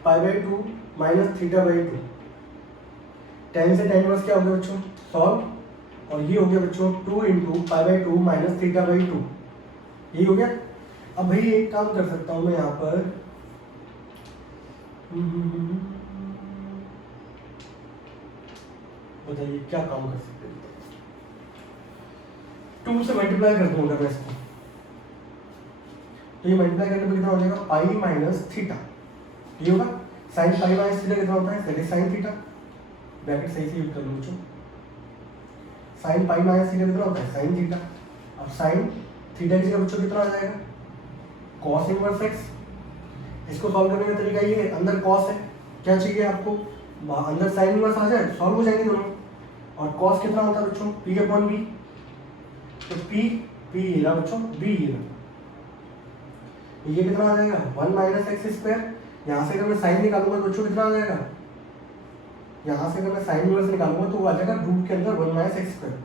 pi by 2 minus theta by 2, tan से tan इनवर्स क्या हो गया बच्चों सॉल्व, और ये हो गया बच्चों 2 into pi by 2 minus theta by 2, यही हो गया। अब भाई एक काम कर सकता हूँ मैं यहाँ पर, बताइए क्या काम कर सकते हैं, 2 से मल्टीप्लाई कर दूंगा मैं इसको, तो ये मल्टीप्लाई करने पर कितना हो जाएगा पाई माइनस थीटा, ये होगा साइन पाई माइनस थीटा कितना होता है that is sine theta, bracket सही से यूज कर लो बच्चों, साइन पाई माइनस थीटा कितना होता है साइन थीटा। अब साइन थीटा की जगह बच्चों कितना आ जाएगा cos इनवर्स x, इसको सॉल्व करने का तरीका ये है, अंदर cos है, क्या चाहिए आपको अंदर साइन इनवर्स आ जाए, सॉल्व हो जाएंगे दोनों। और cos कितना होता है बच्चों p अपॉन b, तो p ये रहा बच्चों b ये रहा, ये कितना आ जाएगा 1 माइनस एक्स स्क्वायर, यहाँ से अगर मैं साइन निकालूंगा तो बच्चों कितना आ जाएगा, यहाँ से अगर मैं साइन इनवर्स निकालूंगा तो वो आ जाएगा रूट के अंदर 1 माइनस एक्स स्क्वायर,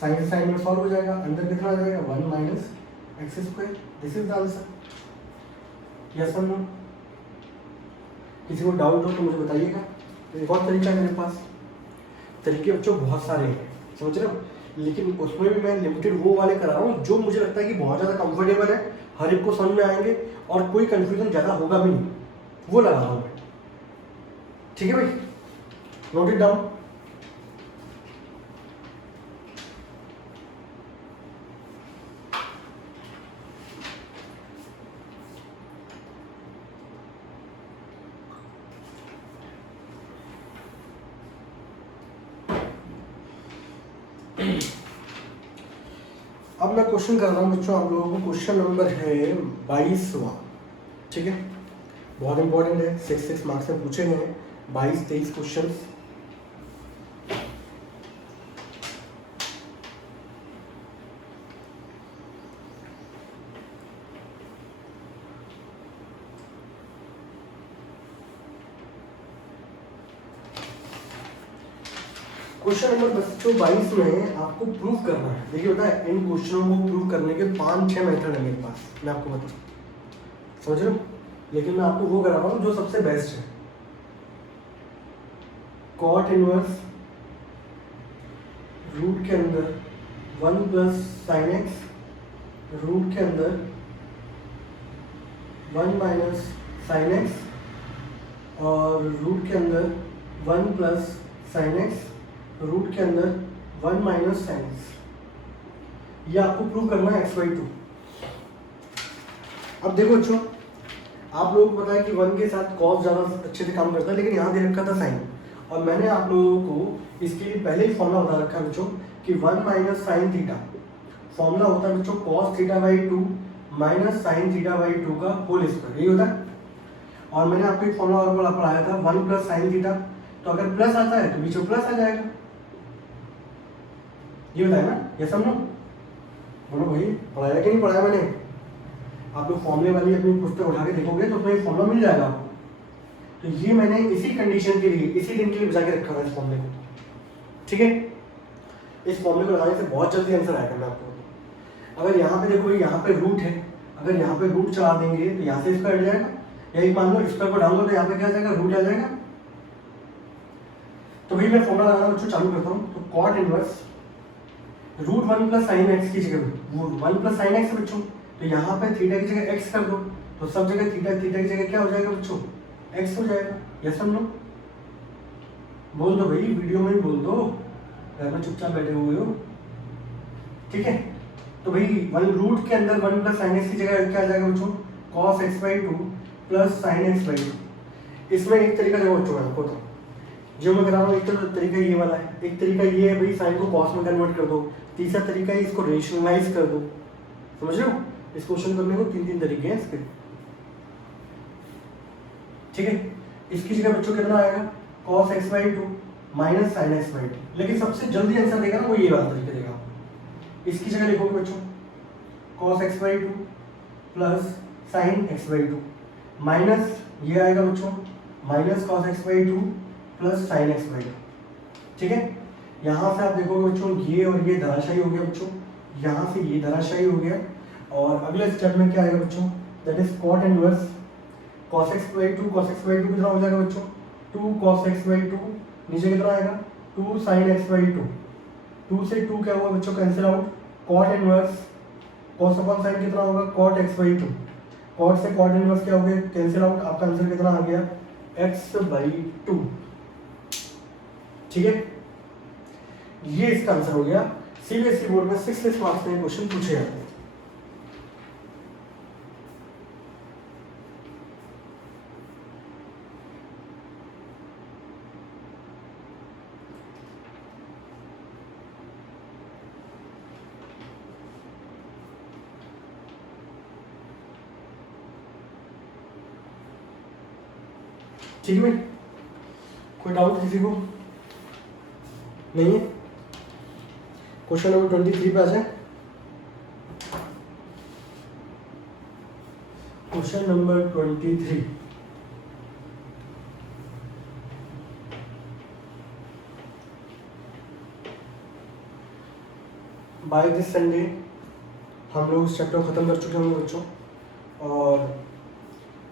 साइन से साइन इनवर्स सॉल्व हो जाएगा, अंदर कितना आ जाएगा 1 minus x square, this is the answer. Yes और नो, किसी को डाउट हो तो मुझे बताइएगा। एक और तरीका है मेरे पास, तरीके बच्चों बहुत सारे हैं समझ रहे हो, लेकिन उसमें भी मैं लिमिटेड वो वाले करा रहा हूँ जो मुझे लगता है कि बहुत ज़्यादा कंफर्टेबल है, हर एक को समझ में आएंगे और कोई कंफ्यूजन ज़्यादा होगा भी नहीं, वो लगा रहा हूँ मैं। ठीक है भाई, नोट इट डाउन। अब मैं क्वेश्चन कर रहा हूँ बच्चों आप लोगों को। क्वेश्चन नंबर है 22वां, ठीक है, बहुत इंपॉर्टेंट है, 6 मार्क्स में पूछे गए हैं 22-23 क्वेश्चन। क्वेश्चन नंबर बच्चों 22 में आपको प्रूव करना है। देखिए होता है इन क्वेश्चनों को प्रूव करने के 5-6 मेथड है मेरे पास, मैं आपको बताऊँ, समझ रहे हो, लेकिन मैं आपको वो करा रहा हूँ जो सबसे बेस्ट है। कॉट इनवर्स रूट के अंदर 1 प्लस साइन एक्स, रूट के अंदर 1 माइनस साइन एक्स, और रूट के अंदर 1 प्लस साइन एक्स, रूट के अंदर 1 माइनस साइन एक्स। ये आपको प्रूव करना है x/2। अब देखो बच्चों, आप लोगों को पता है कि 1 के साथ cos ज़्यादा अच्छे से काम करता है, लेकिन यहाँ दे रखा था साइन, और मैंने आप लोगों को इसके लिए पहले ही फॉर्मूला बता रखा है बच्चों कि 1 माइनस साइन थीटा फॉर्मूला होता है बच्चों cos θ/2 माइनस साइन θ/2 का होल स्क्वायर, यही होता है। और मैंने आपको एक फॉर्मूला और पढ़ाया था 1 प्लस साइन थीटा, तो अगर प्लस आता है तो बीच में प्लस आ जाएगा, ये बताया ना, ये समझो। बोलो भाई पढ़ाया कि नहीं पढ़ाया मैंने? आप लोग फॉर्मूले वाली अपनी पुस्तक उठा के देखोगे तो उसमें फॉर्मूला मिल जाएगा आपको। तो ये मैंने इसी कंडीशन के लिए, इसी दिन के लिए बचा के रखा था इस फॉर्मूले को, ठीक है। इस फॉर्मूले को लगाने से बहुत जल्दी आंसर आएगा। मैं आपको अगर यहाँ पे देखो, यहाँ पे रूट है, अगर यहाँ पे रूट चला देंगे तो यहाँ से इसका हट जाएगा, यही मान लो स्क्वायर को डाल दो तो यहाँ पे क्या आ जाएगा, रूट आ जाएगा। तो भाई मैं फॉर्मूला लगाना बच्चों चालू करता हूँ। तो cot inverse root 1 plus sine x की जगह, वो 1 प्लस साइन एक्स बच्चों, तो यहाँ पे थीटा की जगह एक्स कर दो, तो सब जगह थीटा की जगह क्या हो जाएगा बच्चों, एक्स हो जाएगा। ये समझो, बोल दो भाई, वीडियो में ही बोल दो, घर में चुपचाप बैठे हुए हो, ठीक है। तो भाई 1 रूट के अंदर 1 प्लस साइन एक्स की जगह क्या आ जाएगा बच्चों, cos x/2 plus sign x/2। इसमें एक तरीका जो बच्चों है आपको तो जो मैं करा रहा हूँ, एक तो तरीका ये वाला है, एक तरीका ये है भाई साइन को कॉस में कन्वर्ट कर दो, तीसरा तरीका है इसको रेशनलाइज कर दो। समझ रहे हो, इस क्वेश्चन करने को 3 तरीके हैं इसके, ठीक है। इसकी जगह बच्चों कितना आएगा, cos x/2 minus sign x/2, लेकिन सबसे जल्दी आंसर देगा ना वो ये वाला तरीका देगा। इसकी जगह लिखोगे बच्चों cos x/2 plus sign x/2 minus ये आएगा बच्चों minus cos x/2 plus sign x/2, ठीक है। यहाँ से आप देखोगे बच्चों ये और ये धराशायी हो गया बच्चों, यहाँ से ये धराशायी हो गया, और अगले स्टेप में क्या आएगा बच्चों, that is cot inverse cos x/2 कितना हो जाएगा बच्चों, 2 cos x/2, नीचे कितना आएगा 2 sin x/2, 2 से 2 क्या हुआ बच्चों cancel out, cot inverse cos upon sine कितना होगा cot x/2, कॉट से कॉट इनवर्स क्या हो गया कैंसिल आउट, आपका आंसर कितना आ गया x/2, ठीक है। ये इसका आंसर हो गया। सीबीएसई बोर्ड में 6 मार्क्स में क्वेश्चन पूछे जाते हैं। ठीक है, कोई डाउट किसी को नहीं है? क्वेश्चन नंबर 23 पे आ जाए। Question number 23, by this Sunday हम लोग इस चैप्टर खत्म कर चुके होंगे बच्चों, और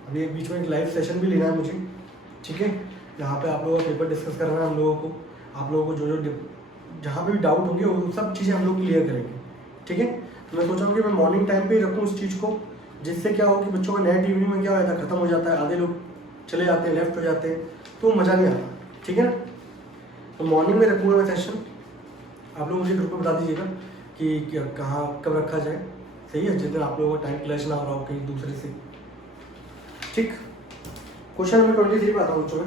अभी एक बीच में एक लाइव सेशन भी लेना है मुझे, ठीक है। यहाँ पे आप लोगों का पेपर डिस्कस करना है हम लोगों को, आप लोगों को जो जहाँ पे भी डाउट होंगे वो सब चीज़ें हम लोग क्लियर करेंगे, ठीक है। तो मैं सोच रहा हूँ कि मैं मॉर्निंग टाइम पे ही रखूँ उस चीज़ को, जिससे क्या हो कि बच्चों का नेट इवनिंग में क्या होता है ख़त्म हो जाता है, आधे लोग चले जाते हैं, लेफ्ट हो जाते हैं, तो मज़ा नहीं आता, ठीक है ना। तो मॉर्निंग में रखूँगा मैं सेशन, आप लोग मुझे ग्रुप में बता दीजिएगा कि कहाँ कब रखा जाए, सही है, जिस दिन आप लोगों का टाइम क्लैश ना हो रहा हो कहीं दूसरे से। ठीक, क्वेश्चन नंबर 23 पे आता हूँ बच्चों में।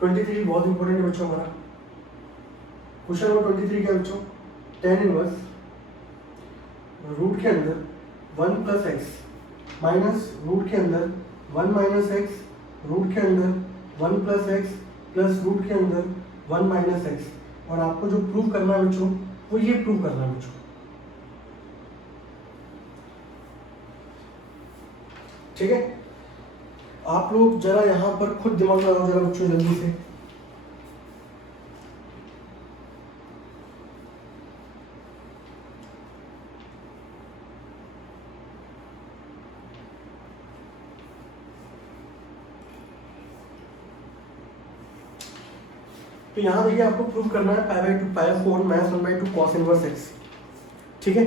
23 बहुत इंपॉर्टेंट है बच्चों हमारा। क्वेश्चन नंबर 23 क्या है बच्चों, tan इनवर्स रूट के अंदर 1 प्लस एक्स माइनस रूट के अंदर 1 माइनस एक्स रूट के अंदर 1 प्लस एक्स प्लस रूट के अंदर 1 माइनस एक्स। और आपको जो प्रूव करना है बच्चों वो ये प्रूव करना है बच्चों, ठीक है। आप लोग जरा यहाँ पर खुद दिमाग लगाओ जरा बच्चों जल्दी से। तो यहाँ देखिए आपको प्रूव करना है π/2 π/4 माइनस 1/2 cos इनवर्स x, ठीक है।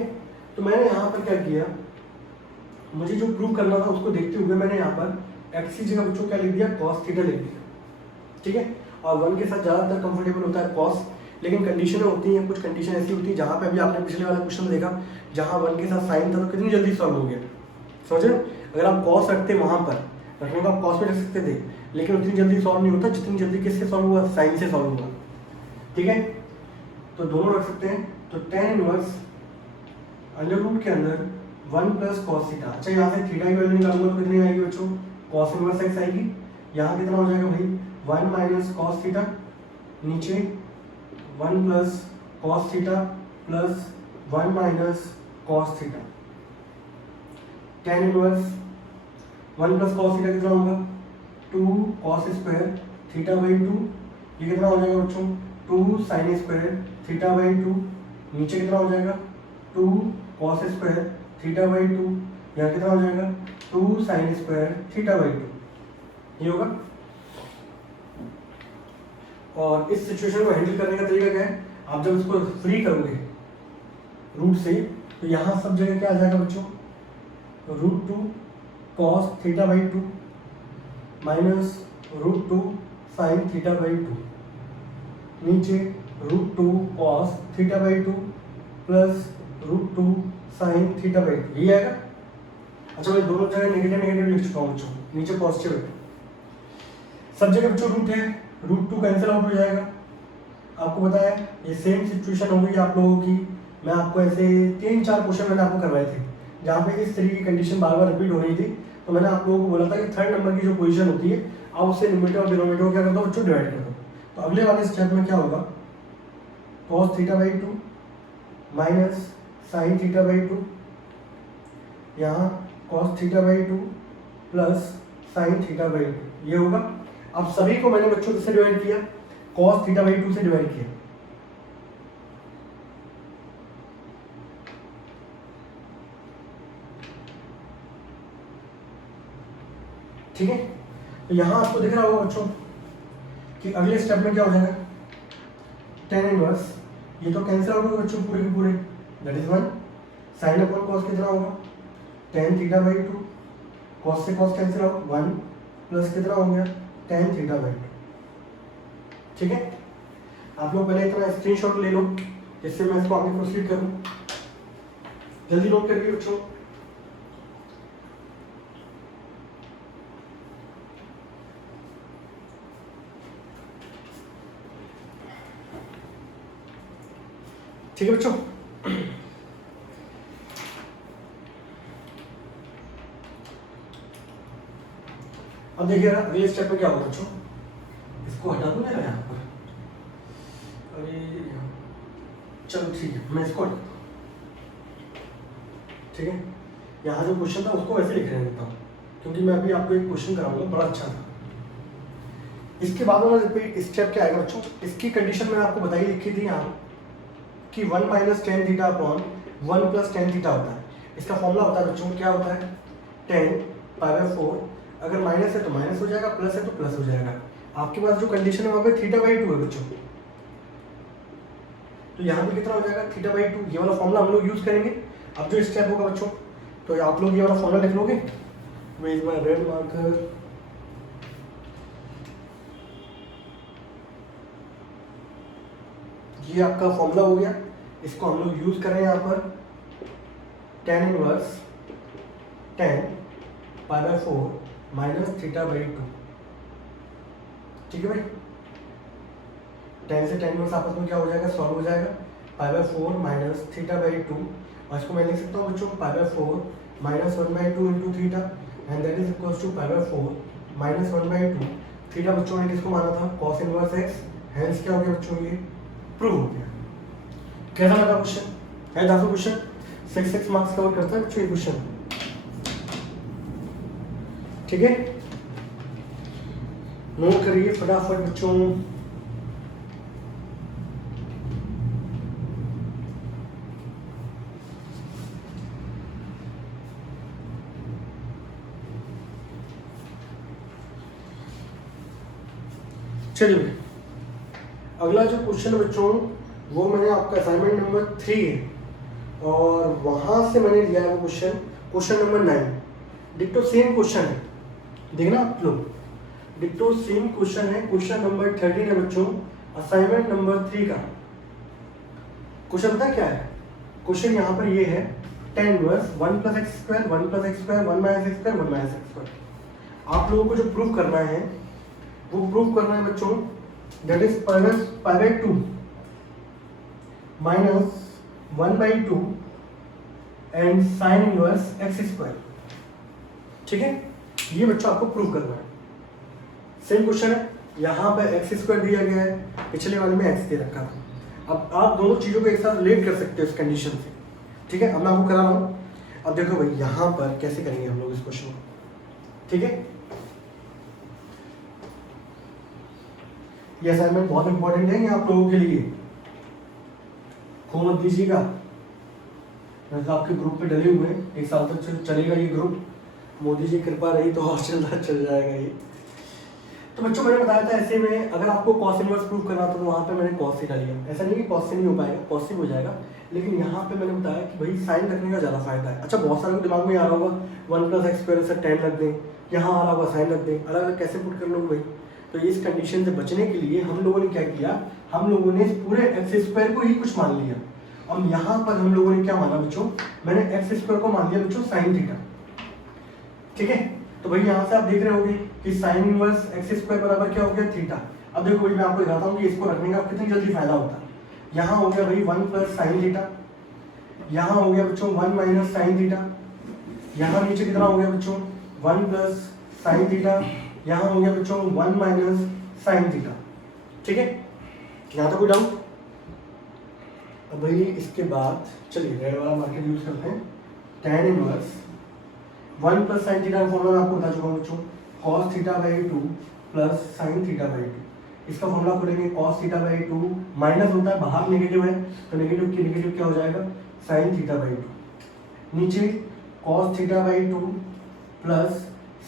तो मैंने यहाँ पर क्या किया, मुझे जो प्रूव करना था उसको देखते हुए मैंने यहाँ पर x की जगह बच्चों क्या लिख दिया, cos थीटा लिख दिया, ठीक है। और 1 के साथ ज़्यादातर कंफर्टेबल होता है cos, लेकिन कंडीशनें होती हैं, कुछ कंडीशन ऐसी होती है जहाँ पे अभी आपने पिछले वाला क्वेश्चन में देखा जहाँ 1 के साथ साइन था तो कितनी जल्दी सॉल्व हो गया, समझे। अगर आप cos रखते वहाँ पर रखने को आप cos में रख सकते थे, लेकिन उतनी जल्दी सॉल्व नहीं होता जितनी जल्दी किससे सॉल्व हुआ, साइन से सॉल्व हुआ, ठीक है। तो दोनों रख सकते हैं। तो tan इनवर्स अंडर रूट के अंदर 1 प्लस कॉस थीटा। अच्छा यहाँ से थीटा की वैल्यू निकालूंगा तो कितनी आएगी बच्चों, cos इनवर्स x आएगी। यहाँ कितना हो जाएगा भाई 1 माइनस कॉस थीटा, नीचे 1 plus cos theta plus 1 minus cos theta. tan inverse 1 plus cos theta कितना होगा 2 कॉस स्क्वायर थीटा बाई 2, ये कितना हो जाएगा बच्चों 2 साइन स्क्वायर थीटा बाई 2, नीचे कितना हो जाएगा 2 कॉस स्क्वायर थीटा बाई 2, यहाँ कितना हो जाएगा 2 साइन स्क्वायर थीटा बाई 2, ये होगा। और इस सिचुएशन को हैंडल करने का तरीका क्या है, आप जब इसको फ्री करोगे रूट से तो यहाँ सब जगह क्या आ जाएगा बच्चों, √2 cos theta by 2 minus √2 sine theta by 2, नीचे √2 cos theta by 2 plus √2 sine theta by 2, ये आएगा। अच्छा मैं दोनों जगह नेगेटिव नेगेटिव लिख चुका हूँ बच्चों, नीचे पॉजिटिव है, सब जगह बच्चों रूट है, √2 कैंसिल आउट हो जाएगा। आपको पता है ये सेम सिचुएशन हो गई आप लोगों की, मैं आपको ऐसे 3-4 क्वेश्चन मैंने आपको करवाए थे जहाँ पे इस तरीके की कंडीशन बार बार रिपीट हो रही थी। तो मैंने आप लोगों को बोला था कि थर्ड नंबर की जो पोजीशन होती है आप उससे न्यूमरेटर और डिनोमिनेटर को क्या कर दो बच्चों, डिवाइड कर दो। तो अगले वाले स्टेप में क्या होगा, cos theta by 2 minus sign theta by 2, यहाँ cos theta by 2 plus sign theta by 2, ये होगा। अब सभी को मैंने बच्चों किससे डिवाइड किया, cos थीटा बाई 2 से डिवाइड किया, ठीक है। तो यहाँ आपको दिख रहा होगा बच्चों कि अगले स्टेप में क्या हो जाएगा, tan इनवर्स ये तो कैंसिल आउट होगा बच्चों पूरे के पूरे, that is 1 sine upon cos कितना होगा tan थीटा बाई 2, कॉस से कॉस कैंसिल आउट 1 प्लस कितना हो गया tan थीटा बाई 2, ठीक है। आप लोग पहले इतना स्क्रीनशॉट ले लो जिससे मैं इसको आगे प्रोसीड करूँ, जल्दी नोट करिए बच्चों। ठीक है बच्चों, अब देखिए अगले स्टेप में क्या होगा बच्चों, इसको हटा दूंगा यहाँ पर, अरे चलो ठीक है मैं इसको हटा दूँ, ठीक है। यहाँ जो क्वेश्चन था उसको वैसे लिख देता हूँ क्योंकि मैं अभी आपको एक क्वेश्चन कराऊंगा बड़ा अच्छा था। इसके बाद में रिपीट स्टेप क्या आएगा बच्चों, इसकी कंडीशन मैंने आपको बताई लिखी थी यहाँ कि 1 minus tan theta upon 1 plus tan theta होता है। इसका फॉर्मूला होता है बच्चों, क्या होता है 10 π/4, अगर माइनस है तो माइनस हो जाएगा, प्लस है तो प्लस हो जाएगा। आपके पास जो कंडीशन है वहाँ पे थीटा बाई 2 है बच्चों, तो यहाँ पे कितना हो जाएगा थीटा बाई 2, ये वाला फॉर्मूला हम लोग यूज करेंगे। अब जो स्टेप होगा बच्चों, तो आप लोग ये वाला फॉर्मूला लिख लोगे, विद माय रेड मार्कर, ये आपका फॉर्मूला हो गया, इसको हम लोग यूज करें यहाँ पर tan inverse tan pi by 4 minus theta by 2। ठीक है भाई, tan से tan इनवर्स आपस में क्या हो जाएगा, सॉल्व हो जाएगा, pi by 4 minus theta by 2, और इसको मैं लिख सकता हूँ बच्चों pi by 4 minus 1/2 into theta and that is equals to pi by 4 minus 1/2। Theta बच्चों ने किसको माना था, कॉस इनवर्स एक्स, हेंस क्या हो गया बच्चों, ये प्रूव हो गया। कैसा लगा क्वेश्चन, है दासो क्वेश्चन 6 मार्क्स कवर करता है बच्चों ये क्वेश्चन। ठीक है, नोट करिए फटाफट बच्चों। चलिए अगला जो क्वेश्चन बच्चों वो मैंने आपका असाइनमेंट नंबर 3 है और वहां से मैंने लिया है वो क्वेश्चन नंबर 9। डिक्टो सेम क्वेश्चन है, देखना आप लोग, डिक्टो सेम क्वेश्चन है, क्वेश्चन नंबर 13 है बच्चों असाइनमेंट नंबर 3 का। क्वेश्चन पता क्या है, क्वेश्चन यहाँ पर ये है tan inverse 1 + x² 1 + x² 1 - x², 1 - x²। आप लोगों को जो प्रूफ करना है वो प्रूफ करना है बच्चों that is pi by 2 minus 1/2 and sine inverse x²। ठीक है, ये बच्चों आपको प्रूफ करना है। सेम क्वेश्चन है, यहाँ पे x² दिया गया है, पिछले वाले में x दे रखा था। अब आप दोनों चीजों को एक साथ रिलेट कर सकते हो इस कंडीशन से। ठीक है, अब मैं आपको करा रहा हूँ। अब देखो भाई यहाँ पर कैसे करेंगे हम लोग इस क्वेश्चन को। ठीक है, ये असाइनमेंट बहुत इंपॉर्टेंट है ये आप लोगों के लिए, खो मत दीजिएगा। वैसे आपके ग्रुप पे डले हुए हैं, 1 साल तक चलेगा ये ग्रुप, मोदी जी कृपा रही तो और चल जाएगा ये। तो बच्चों मैंने बताया था ऐसे में अगर आपको कॉस इनवर्स प्रूव करना था तो वहाँ पे मैंने कॉस थीटा लिया। ऐसा नहीं कि कॉस से नहीं हो पाएगा, कॉस से हो जाएगा, लेकिन यहाँ पे मैंने बताया कि भाई साइन रखने का ज़्यादा फायदा है। अच्छा, बहुत सारे दिमाग में आ रहा होगा 1 + x² से tan रख दें, यहाँ आ रहा होगा साइन रख दें, अलग अलग कैसे पुट कर लोगे भाई। तो इस कंडीशन से बचने के लिए हम लोगों ने क्या किया, हम लोगों ने पूरे x² को ही कुछ मान लिया। और यहाँ पर हम लोगों ने क्या माना बच्चों, मैंने x² को मान लिया बच्चों साइन थीटा। ठीक है, तो भाई यहाँ से आप देख रहे होगे कि साइन इनवर्स x² बराबर क्या हो गया, थीटा। अब देखो भाई मैं आपको दिखाता हूँ कि इसको रखने का कितनी जल्दी फायदा होता है। यहाँ हो गया भाई 1 + साइन थीटा, यहाँ हो गया बच्चों 1 - साइन थीटा, यहाँ नीचे कितना हो गया बच्चों 1 + साइन थीटा, यहाँ हो गया बच्चों 1 - साइन थीटा। ठीक है, यहाँ तक कोई डाउट। अब भाई इसके बाद चलिए रेड वाला मार्केट यूज करते हैं। tan इनवर्स 1 + साइन थीटा का फॉर्मूला मैं आपको बता चुका हूँ बच्चों, cos θ/2 + sin θ/2। इसका फॉर्मूला खोलेंगे, cos θ/2 माइनस होता है, बाहर नेगेटिव है तो नेगेटिव की नेगेटिव क्या हो जाएगा, sin θ/2। नीचे cos θ/2 +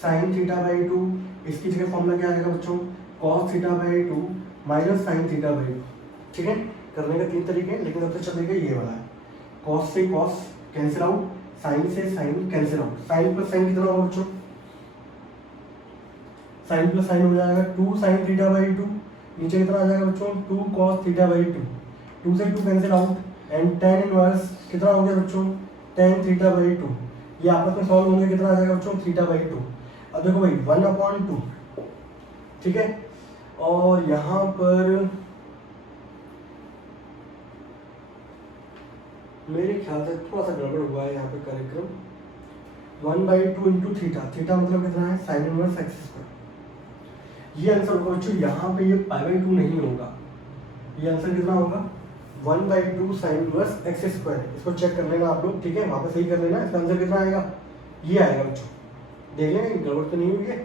sin θ/2, इसकी जगह फॉर्मूला क्या आएगा बच्चों, cos θ/2 - sin θ/2। ठीक है, करने के 3 तरीके हैं, लेकिन सबसे अच्छा तरीका ये वाला है। cos से cos कैंसिल आउट, साइन से sine cancel out, sine + sine कितना होगा बच्चों, साइन + साइन हो जाएगा 2 sin θ/2, नीचे कितना आ जाएगा बच्चों 2 cos θ/2, 2 से 2 cancel out and tan inverse कितना हो गया बच्चों tan θ/2। ये आपस में सॉल्व होंगे, कितना आ जाएगा बच्चों θ/2। अब देखो भाई 1/2। ठीक है, और यहाँ पर मेरे ख्याल से थोड़ा सा गड़बड़ हुआ है यहाँ पे कार्यक्रम। 1/2 इंटू थीटा, थीटा मतलब कितना है साइन इनवर्स x²। ये आंसर होगा बच्चों, यहाँ पे ये π/2 नहीं होगा, ये आंसर कितना होगा 1/2 साइन इनवर्स x²। इसको चेक कर लेना आप लोग, ठीक है, वहाँ पे सही कर लेना। इसका आंसर कितना आएगा, ये आएगा बच्चों, देख लेंगे गड़बड़ तो नहीं हुई है।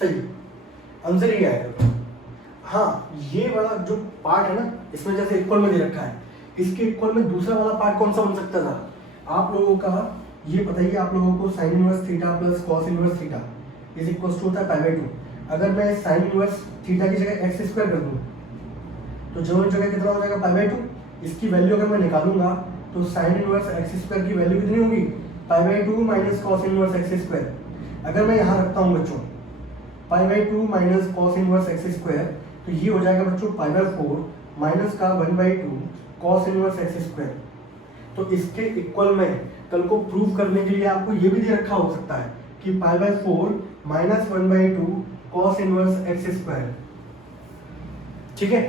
सही आंसर ये आएगा। हाँ, ये वाला जो पार्ट है ना, इसमें जैसे इक्वल में दे रखा है, इसके इक्वल में दूसरा वाला पार्ट कौन सा बन सकता था आप लोगों का, ये बताइए आप लोगों को। Sine inverse theta + cos inverse theta is equal to होता है π/2। अगर मैं साइन इनवर्स थीटा की जगह x² कर दूँ तो जो जगह कितना हो जाएगा π/2। इसकी वैल्यू अगर मैं निकालूंगा तो साइन इनवर्स x² की वैल्यू कितनी होगी, π/2 - cos इनवर्स x²। अगर मैं यहाँ रखता हूँ बच्चों pi by 2 minus cos inverse x square, तो ये हो जाएगा बच्चों पाई बाई 4 माइनस का 1/2 कॉस इनवर्स एक्स स्क्वायर। तो इसके इक्वल में कल को प्रूव करने के लिए आपको ये भी दे रखा हो सकता है कि pi by 4 minus 1/2 cos inverse x square, ठीक है,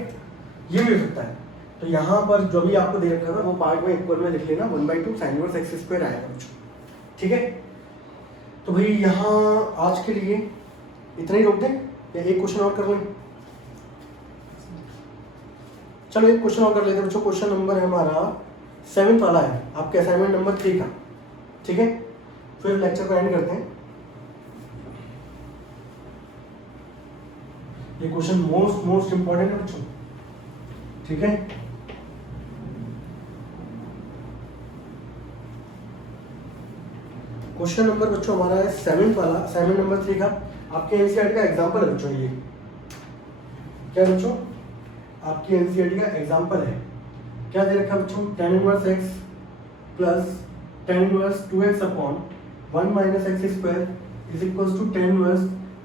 ये भी हो सकता है। तो यहाँ पर जो भी आपको दे रखा था वो पार्ट में इक्वल में लिख लेना 1/2 साइन इनवर्स एक्स स्क्वायर आएगा बच्चों, ठीक है। तो भाई यहाँ आज के लिए इतना ही रोक दें या एक क्वेश्चन और कर लें? चलो एक क्वेश्चन और कर लेते हैं बच्चों। क्वेश्चन नंबर है हमारा 7th वाला है, आपके असाइनमेंट नंबर 3 का, ठीक है। फिर लेक्चर को एंड करते हैं। ये क्वेश्चन मोस्ट इंपॉर्टेंट है बच्चों, ठीक है। क्वेश्चन नंबर बच्चों हमारा है 7th वाला, असाइनमेंट नंबर 3 का, आपके एनसीईआरटी का एग्जांपल है बच्चों। ये क्या बच्चों? आपकी एनसीईआरटी का एग्जांपल है। क्या दे रखा है बच्चों? tan inverse x plus tan inverse 2x upon 1 minus x square is equals to tan inverse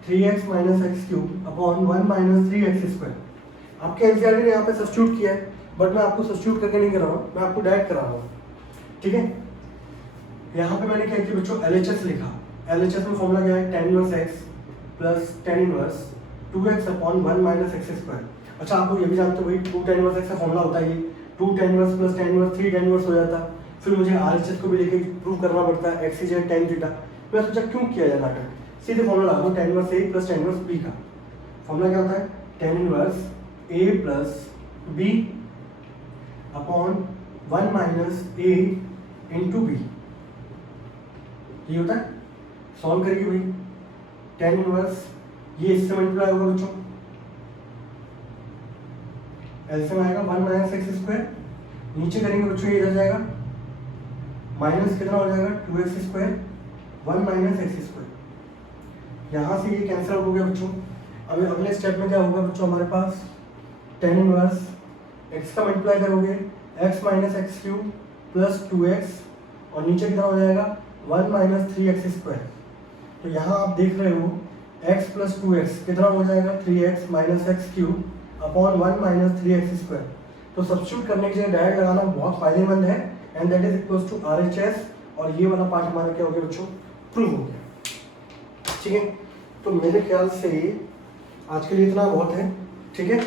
3x minus x cube upon 1 minus 3x square. आपके एनसीईआरटी ने यहाँ पे सब्स्टिट्यूट किया है, बट मैं आपको सब्स्टिट्यूट करके नहीं कर रहा हूँ, मैं आपको डायरेक्ट करा रहा हूँ, ठीक है। यहाँ पे मैंने क्या किया बच्चों? LHS लिखा। LHS में फॉर्मूला क्या है? tan inverse x plus tan inverse 2x upon 1 minus x square. अच्छा, आप लोग ये भी जानते हो भाई 2 tan इनवर्स x का फॉर्मूला होता है ये 2 tan inverse plus tan inverse 3 tan inverse हो जाता। फिर मुझे RHS को भी लेके प्रूव करना पड़ता है x इज tan थीटा। मैं सोचा क्यों किया जाए नाटक, सीधे फॉर्मूला लगा दो tan inverse a plus tan inverse b का। फॉर्मूला क्या होता है? tan inverse a plus b upon 1 minus a into b, ये होता है। सॉल्व करिए भाई, tan इनवर्स ये इससे मल्टीप्लाई होगा बच्चों, एलसीएम आएगा 1 माइनस एक्स स्क्वायर, नीचे करेंगे बच्चों ये इधर जाएगा, माइनस कितना हो जाएगा 2x square 1 minus x square. यहाँ से ये कैंसिल आउट हो गया बच्चों। अब अगले स्टेप में क्या होगा बच्चों? हमारे पास tan इनवर्स x का मल्टीप्लाई करोगे x minus x cube plus 2x और नीचे कितना हो जाएगा 1 माइनस 3x स्क्वायर। तो यहाँ आप देख रहे हो x प्लस 2x कितना हो जाएगा 3x minus x cube upon 1 minus 3x square. तो सब्स्टिट्यूट करने के लिए डायरेक्ट लगाना बहुत फायदेमंद है, and that is equals to RHS। और ये वाला पार्ट हमारा क्या हो गया बच्चों? प्रूव हो गया, ठीक है। तो मेरे ख्याल से आज के लिए इतना बहुत है, ठीक है।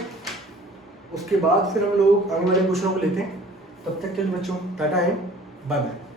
उसके बाद फिर हम लोग आगे वाले क्वेश्चनों को लेते हैं। तब तक के लिए बच्चों टाटा एंड बाय बाय।